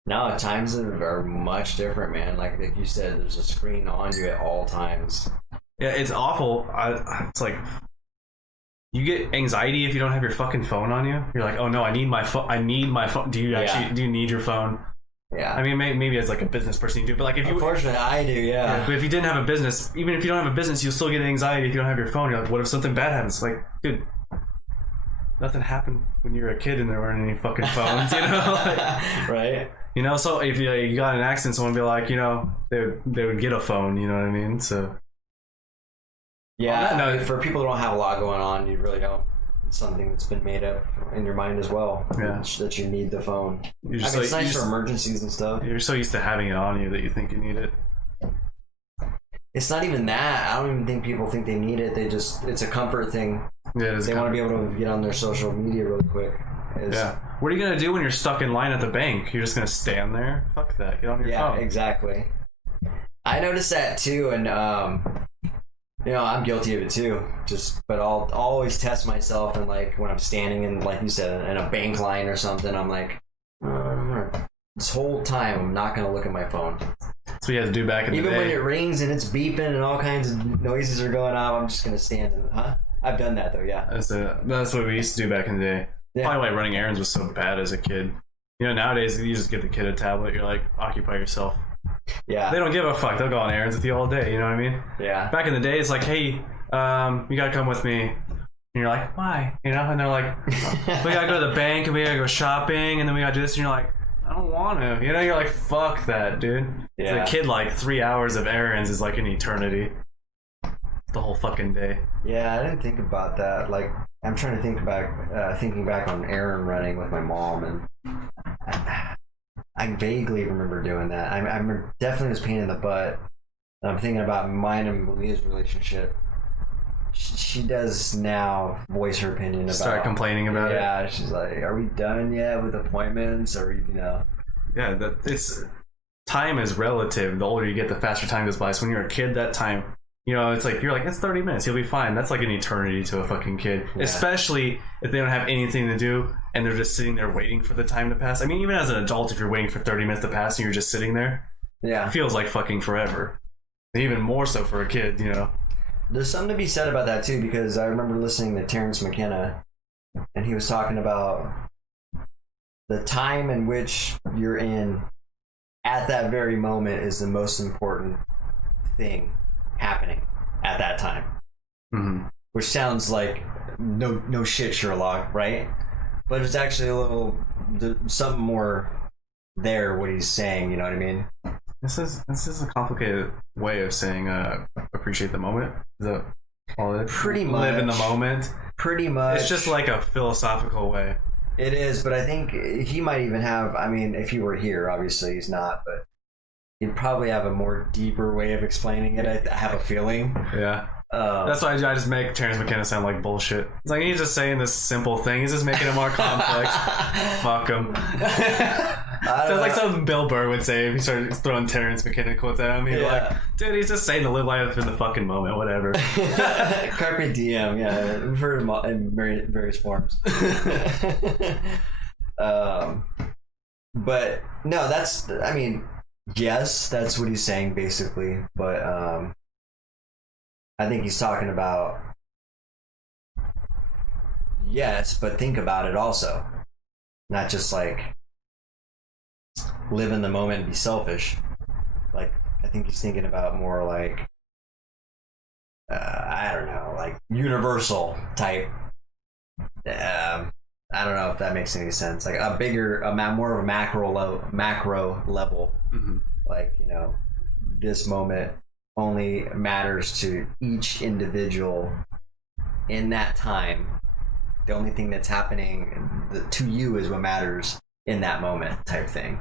No, times are much different, man. Like you said, there's a screen on you at all times. Yeah, it's awful. It's like you get anxiety if you don't have your fucking phone on you. You're like, oh no, I need my phone. I need my phone. Do you need your phone? Yeah. I mean, maybe as like a business person you do, but like if you, unfortunately, I do. Yeah. But if you didn't have a business, even if you don't have a business, you'll still get anxiety if you don't have your phone. You're like, what if something bad happens? Like, dude, nothing happened when you were a kid and there weren't any fucking phones, you know? Like, right. You know, so if you got in an accident, someone would be like, you know, they would get a phone. You know what I mean? So. Yeah. No, for people who don't have a lot going on, you really don't. It's something that's been made up in your mind as well. Yeah. That you need the phone. It's nice for emergencies and stuff. You're so used to having it on you that you think you need it. It's not even that. I don't even think people think they need it. It's a comfort thing. Yeah, they want to be able to get on their social media really quick. Yeah. What are you going to do when you're stuck in line at the bank? You're just going to stand there? Fuck that. Get on your phone. Yeah, exactly. I noticed that too, and you know, I'm guilty of it too. But I'll always test myself, and like when I'm standing in, like you said, in a bank line or something, I'm like, this whole time I'm not gonna look at my phone. That's what you had to do back in the day. Even when it rings and it's beeping and all kinds of noises are going off, I'm just gonna stand and I've done that though, yeah. That's what we used to do back in the day. Yeah. Probably why running errands was so bad as a kid. You know, nowadays you just give the kid a tablet. You're like, occupy yourself. Yeah. They don't give a fuck. They'll go on errands with you all day. You know what I mean? Yeah. Back in the day, it's like, hey, you gotta come with me. And you're like, why? You know? And they're like, we gotta go to the bank and we gotta go shopping and then we gotta do this. And you're like, I don't want to. You know? You're like, fuck that, dude. Yeah. As a kid, like 3 hours of errands is like an eternity. The whole fucking day. Yeah, I didn't think about that. Like, I'm trying to think back, thinking back on errand running with my mom, and I vaguely remember doing that. I definitely was pain in the butt. I'm thinking about mine and Malia's relationship. She does now voice her opinion about. Start complaining about it. Yeah, she's like, "Are we done yet with appointments? Or you know?" Yeah, time is relative. The older you get, the faster time goes by. So when you're a kid, that time, you know, it's like you're like, it's 30 minutes. You'll be fine. That's like an eternity to a fucking kid, especially if they don't have anything to do and they're just sitting there waiting for the time to pass. I mean, even as an adult, if you're waiting for 30 minutes to pass and you're just sitting there, it feels like fucking forever. And even more so for a kid, you know. There's something to be said about that too, because I remember listening to Terrence McKenna, and he was talking about the time in which you're in at that very moment is the most important thing happening at that time. Mm-hmm. Which sounds like no shit, Sherlock, right? But it's actually a little something more there. What he's saying, you know what I mean? This is a complicated way of saying appreciate the moment. Is that all it is? Pretty much. Live in the moment. Pretty much. It's just like a philosophical way. It is, but I think he might even have, I mean, if he were here, obviously he's not, but he'd probably have a more deeper way of explaining it. I have a feeling. Yeah. That's why I just make Terrence McKenna sound like bullshit. It's like he's just saying this simple thing. He's just making it more complex. Fuck him. Sounds like something Bill Burr would say if he started throwing Terrence McKenna quotes at him. He'd be like, dude, he's just saying to live life in the fucking moment, whatever. Carpe diem, yeah. We've heard him in various forms. But no, I mean, yes, that's what he's saying basically, but I think he's talking about yes, but think about it also. Not just like live in the moment and be selfish. Like, I think he's thinking about more like I don't know, like universal type. I don't know if that makes any sense. Like more of a macro level. Mm-hmm. Like, you know, this moment only matters to each individual in that time. The only thing that's happening to you is what matters in that moment, type thing.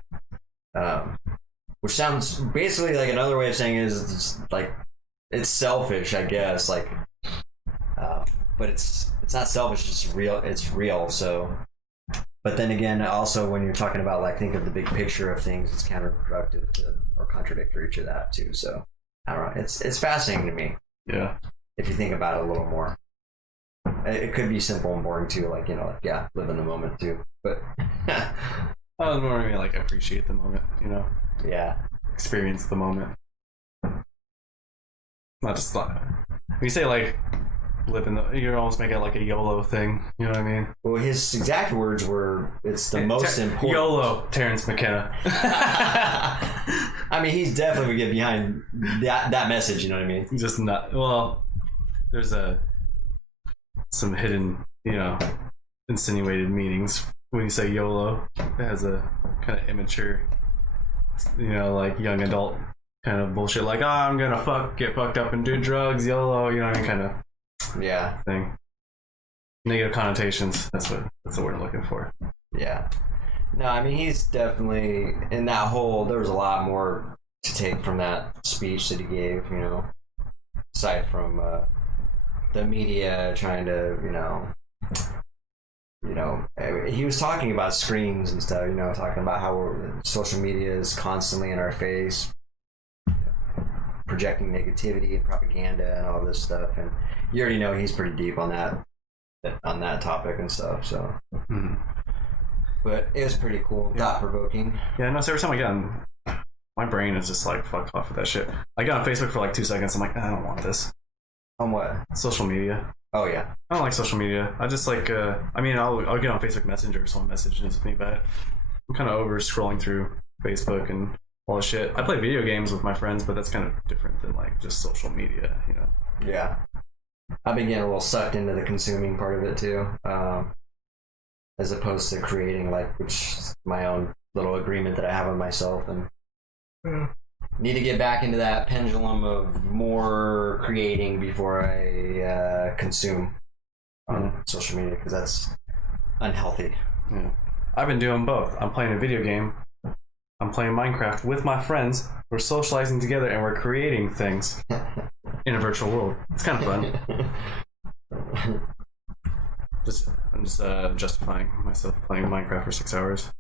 Which sounds basically like another way of saying it is it's like it's selfish, I guess. Like, but it's not selfish. It's real. It's real. So, but then again, also when you're talking about like think of the big picture of things, it's counterproductive or contradictory to that too. So. I don't know. It's fascinating to me. Yeah. If you think about it a little more, it could be simple and boring too. Like, you know, like, yeah, live in the moment too. But I don't know, like appreciate the moment, you know, Yeah. experience the moment. Not just like when you say like live in the, you almost make it like a YOLO thing. You know what I mean? Well, his exact words were, "It's the most important." YOLO, Terrence McKenna. I mean, he's definitely gonna get behind that message. You know what I mean? Just not. Well, there's some hidden, you know, insinuated meanings when you say YOLO. It has a kind of immature, you know, like young adult kind of bullshit. Like, I'm gonna get fucked up and do drugs, YOLO. You know what I mean? Kind of Yeah. thing. Negative connotations. That's the word I'm looking for. Yeah. No, I mean, he's definitely in that whole. There was a lot more to take from that speech that he gave. You know, aside from the media trying to, he was talking about screens and stuff. You know, talking about how social media is constantly in our face, projecting negativity and propaganda and all this stuff. And you already know he's pretty deep on that topic and stuff. So. Mm-hmm. But it was pretty cool, thought provoking. Yeah, no, so every time I get on, my brain is just like, fuck off with that shit. I get on Facebook for like 2 seconds, I'm like, I don't want this. On what? Social media. Oh, yeah. I don't like social media. I just like, I mean, I'll get on Facebook Messenger if someone messages me, but I'm kind of over scrolling through Facebook and all this shit. I play video games with my friends, but that's kind of different than like just social media, you know? Yeah. I've been getting a little sucked into the consuming part of it too. As opposed to creating, like, which is my own little agreement that I have with myself, and need to get back into that pendulum of more creating before I consume on social media, because that's unhealthy. Yeah. I've been doing both. I'm playing a video game. I'm playing Minecraft with my friends. We're socializing together and we're creating things in a virtual world. It's kind of fun. I'm just justifying myself playing Minecraft for 6 hours.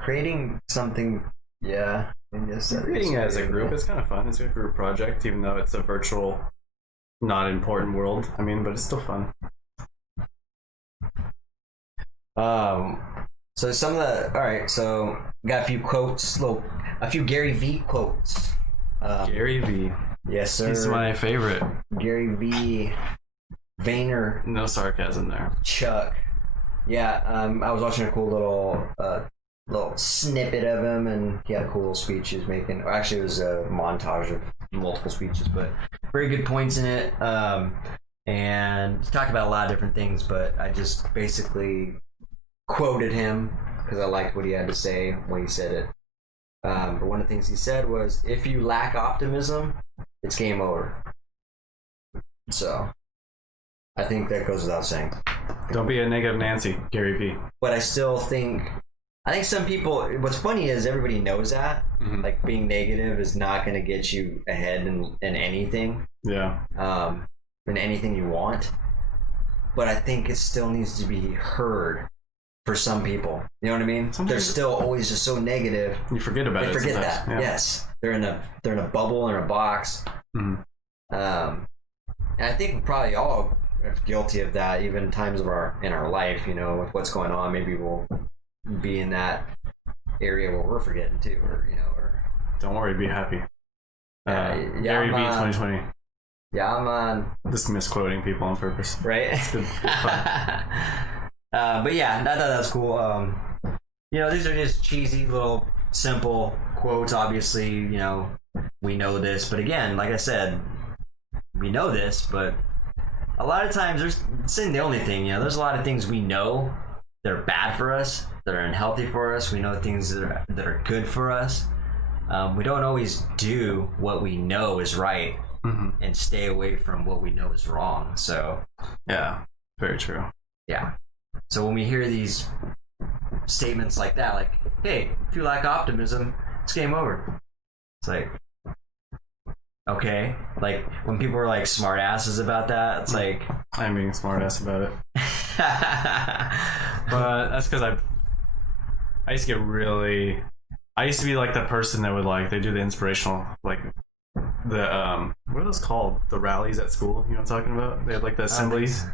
Creating something, yeah. Creating as a group, it's kind of fun. It's a group project, even though it's a virtual, not important world. I mean, but it's still fun. So some of the, all right, so got a few quotes, a few Gary V quotes. Gary V. Yes, sir. He's my favorite. Gary V. Vayner. No sarcasm there. Chuck. Yeah, I was watching a cool little snippet of him, and he had a cool little speech he was making. Actually, it was a montage of multiple speeches, but very good points in it. And he talked about a lot of different things, but I just basically quoted him because I liked what he had to say when he said it. But one of the things he said was, "If you lack optimism, it's game over." So I think that goes without saying. Don't be a negative Nancy, Gary V. But I still think, some people, what's funny is everybody knows that. Mm-hmm. Like, being negative is not going to get you ahead in anything. Yeah. In anything you want. But I think it still needs to be heard for some people. You know what I mean? They're still always just so negative. You forget about it. They forget sometimes. that. Yeah. Yes. They're in a bubble, in a box. Mm-hmm. And I think we're probably all guilty of that, even times in our life, you know, with what's going on. Maybe we'll be in that area where we're forgetting too, or don't worry, be happy. I'm Gary V 2020. Yeah, I'm on. Just misquoting people on purpose. Right? It's good. It's fun. But yeah, I thought that was cool. These are just cheesy little simple quotes. Obviously, we know this, but again, like I said, we know this, but a lot of times it's the only thing. There's a lot of things we know that are bad for us, that are unhealthy for us. We know things that are good for us. We don't always do what we know is right, mm-hmm. and stay away from what we know is wrong. So yeah, very true. Yeah. So when we hear these statements like that, like, "Hey, if you lack optimism, it's game over." It's like, okay. Like, when people are like smart asses about that, it's like, I'm being a smart ass about it. But that's because I used to be like the person that would they do the inspirational, like the what are those called? The rallies at school, you know what I'm talking about? They had like the assemblies.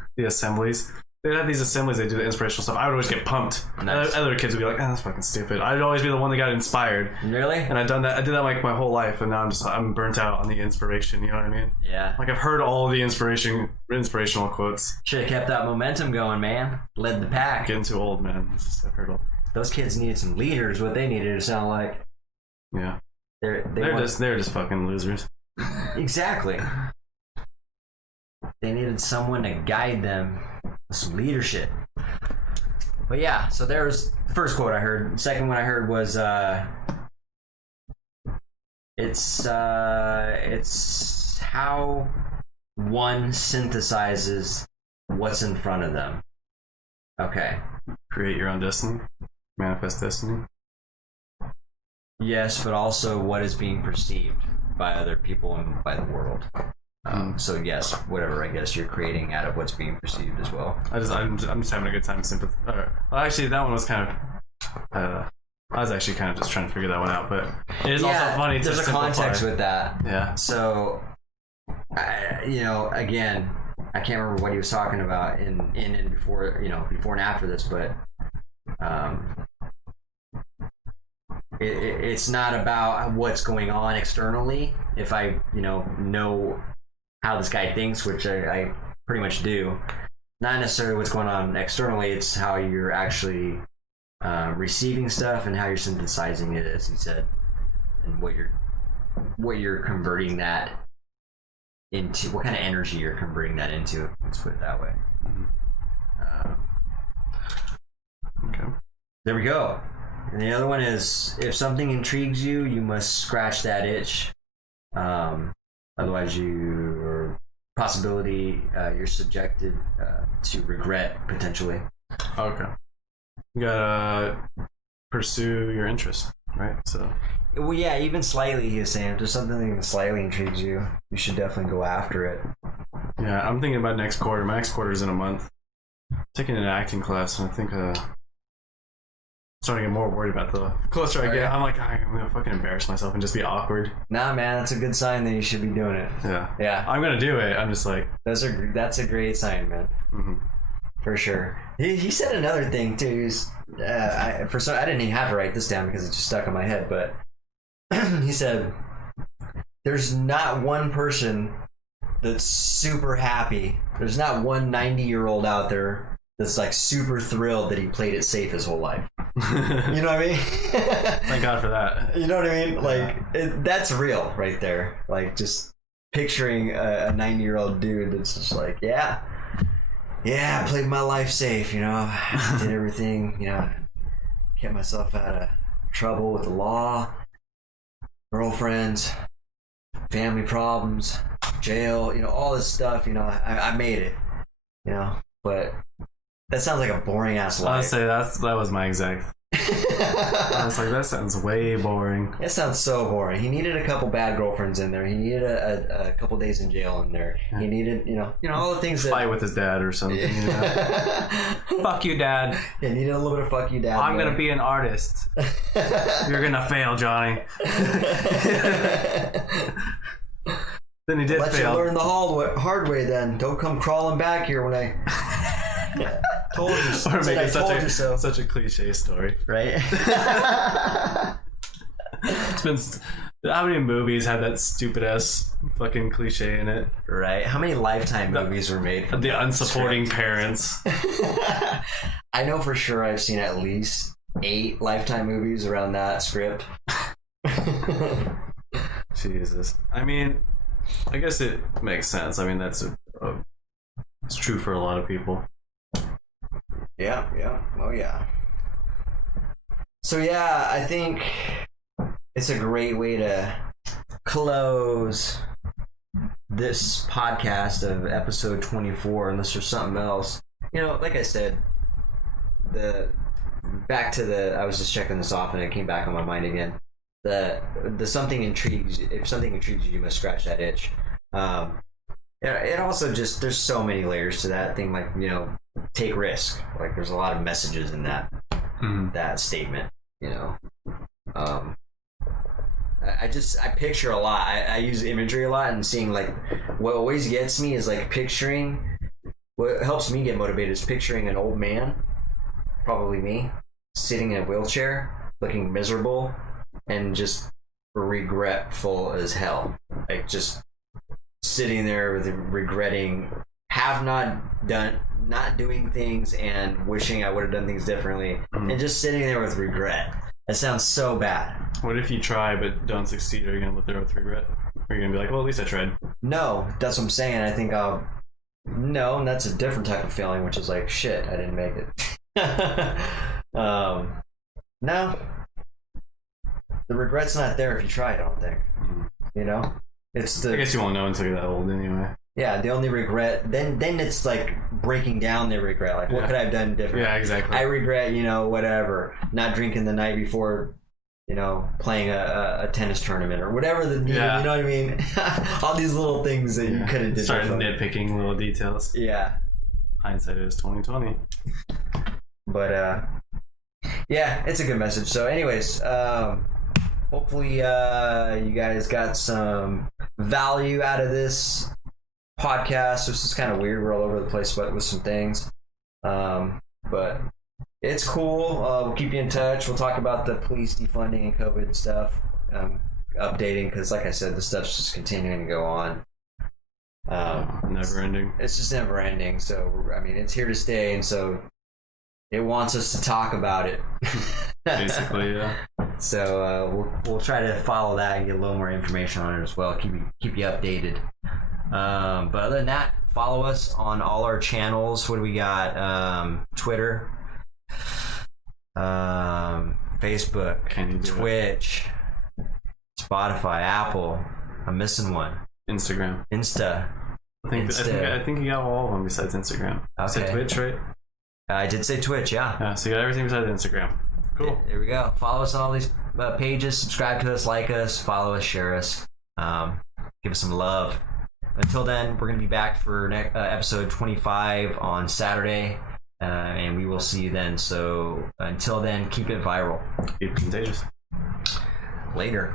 they'd have these assemblies, they do the inspirational stuff. I would always get pumped. Nice. Other kids would be like, "Oh, that's fucking stupid." I'd always be the one that got inspired. Really? And I did that like my whole life, and now I'm burnt out on the inspiration. You know what I mean? Yeah. Like I've heard all the inspirational quotes. Should have kept that momentum going, man. Led the pack. Getting too old, man. I've heard all. Those kids needed some leaders. What they needed to sound like. Yeah. They're just fucking losers. Exactly. They needed someone to guide them with some leadership. But yeah, so there's the first quote I heard. The second one I heard was it's how one synthesizes what's in front of them. Okay. Create your own destiny. Manifest destiny. Yes, but also what is being perceived by other people and by the world. So yes, whatever. I guess you're creating out of what's being perceived as well. I'm just having a good time well, actually, that one was kind of. I was actually kind of just trying to figure that one out, but it is also funny. There's a context with that. Yeah. So, again, I can't remember what he was talking about in and before, before and after this, but it's not about what's going on externally. If I, know how this guy thinks, which I pretty much do, not necessarily what's going on externally. It's how you're actually receiving stuff and how you're synthesizing it, as he said, and what you're converting that into, what kind of energy you're converting that into. Let's put it that way. Okay. There we go. And the other one is, if something intrigues you, you must scratch that itch. Otherwise, you're subjected to regret, potentially. Okay. You gotta pursue your interest, right? So. Well, yeah, even slightly, he was saying, if there's something that even slightly intrigues you, you should definitely go after it. Yeah, I'm thinking about next quarter. My next quarter is in a month. I'm taking an acting class, and I think starting to get more worried about the closer I get. Yeah. I'm like, I'm gonna fucking embarrass myself and just be awkward. Nah, man, that's a good sign that you should be doing it. Yeah. I'm gonna do it. I'm just like, that's a great sign, man. Mm-hmm. For sure. He said another thing too. I didn't even have to write this down because it just stuck in my head. But he said, "There's not one person that's super happy. There's not one 90-year-old out there that's like super thrilled that he played it safe his whole life." You know what I mean? Thank God for that. You know what I mean? Like that's real right there. Like just picturing a 90-year-old dude that's just like, yeah, I played my life safe. Did everything. Kept myself out of trouble with the law, girlfriends, family problems, jail. All this stuff. I made it. But that sounds like a boring ass life. I would say that was my exact. I was like, that sounds way boring. It sounds so boring. He needed a couple bad girlfriends in there. He needed a couple days in jail in there. He needed, all the things that fight with his dad or something. Fuck you, Dad. Yeah, needed a little bit of fuck you, Dad. I'm gonna be an artist. You're gonna fail, Johnny. Then he did fail. You learn the hard way. Then don't come crawling back here when I told you. Or make it such a cliche story, right? It's been how many movies had that stupid ass fucking cliche in it? Right. How many Lifetime movies were made from the unsupporting parents? I know for sure I've seen at least 8 Lifetime movies around that script. Jesus. I mean, I guess it makes sense. I mean, that's it's true for a lot of people. Yeah. Oh, yeah. So, yeah, I think it's a great way to close this podcast of episode 24, unless there's something else. Like I said, I was just checking this off and it came back on my mind again. If something intrigues you, you must scratch that itch. It also just, there's so many layers to that thing, like, take risk. Like, there's a lot of messages in that that statement, I picture a lot. I use imagery a lot, and seeing, like, what always gets me is, like, picturing what helps me get motivated is picturing an old man, probably me, sitting in a wheelchair, looking miserable, and just regretful as hell. Like just sitting there with regretting not doing things and wishing I would have done things differently, and just sitting there with regret. That sounds so bad. What if you try but don't succeed? Are you gonna live there with regret? Or are you gonna be like, well, at least I tried? No, that's what I'm saying. I think no, and that's a different type of feeling, which is like, shit, I didn't make it. No, the regret's not there if you try. I don't think. You know, it's the. I guess you won't know until you're that old, anyway. Yeah, the only regret then it's like breaking down the regret. Like, what could I have done different? Yeah, exactly. I regret, whatever, not drinking the night before, playing a tennis tournament or whatever you know what I mean? All these little things that you could have did. Started nitpicking little details. Yeah. Hindsight is 20/20. But yeah, it's a good message. So anyways, hopefully you guys got some value out of this podcast. This is kind of weird. We're all over the place with some things. But it's cool. We'll keep you in touch. We'll talk about the police defunding and COVID stuff. Updating, because like I said, this stuff's just continuing to go on. Never ending. It's just never ending. So, I mean, it's here to stay, and so it wants us to talk about it. Basically, yeah. So we'll try to follow that and get a little more information on it as well. Keep you updated. But other than that, follow us on all our channels. What do we got? Twitter, Facebook, Twitch, Spotify, Apple. I'm missing one. Insta. I think you got all of them besides Instagram. Okay. You said Twitch, right? I did say Twitch, yeah. Yeah, so you got everything besides Instagram. Cool. There we go. Follow us on all these pages. Subscribe to us, like us, follow us, share us. Give us some love. Until then, we're going to be back for episode 25 on Saturday, and we will see you then. So until then, keep it viral. Keep it contagious. Later.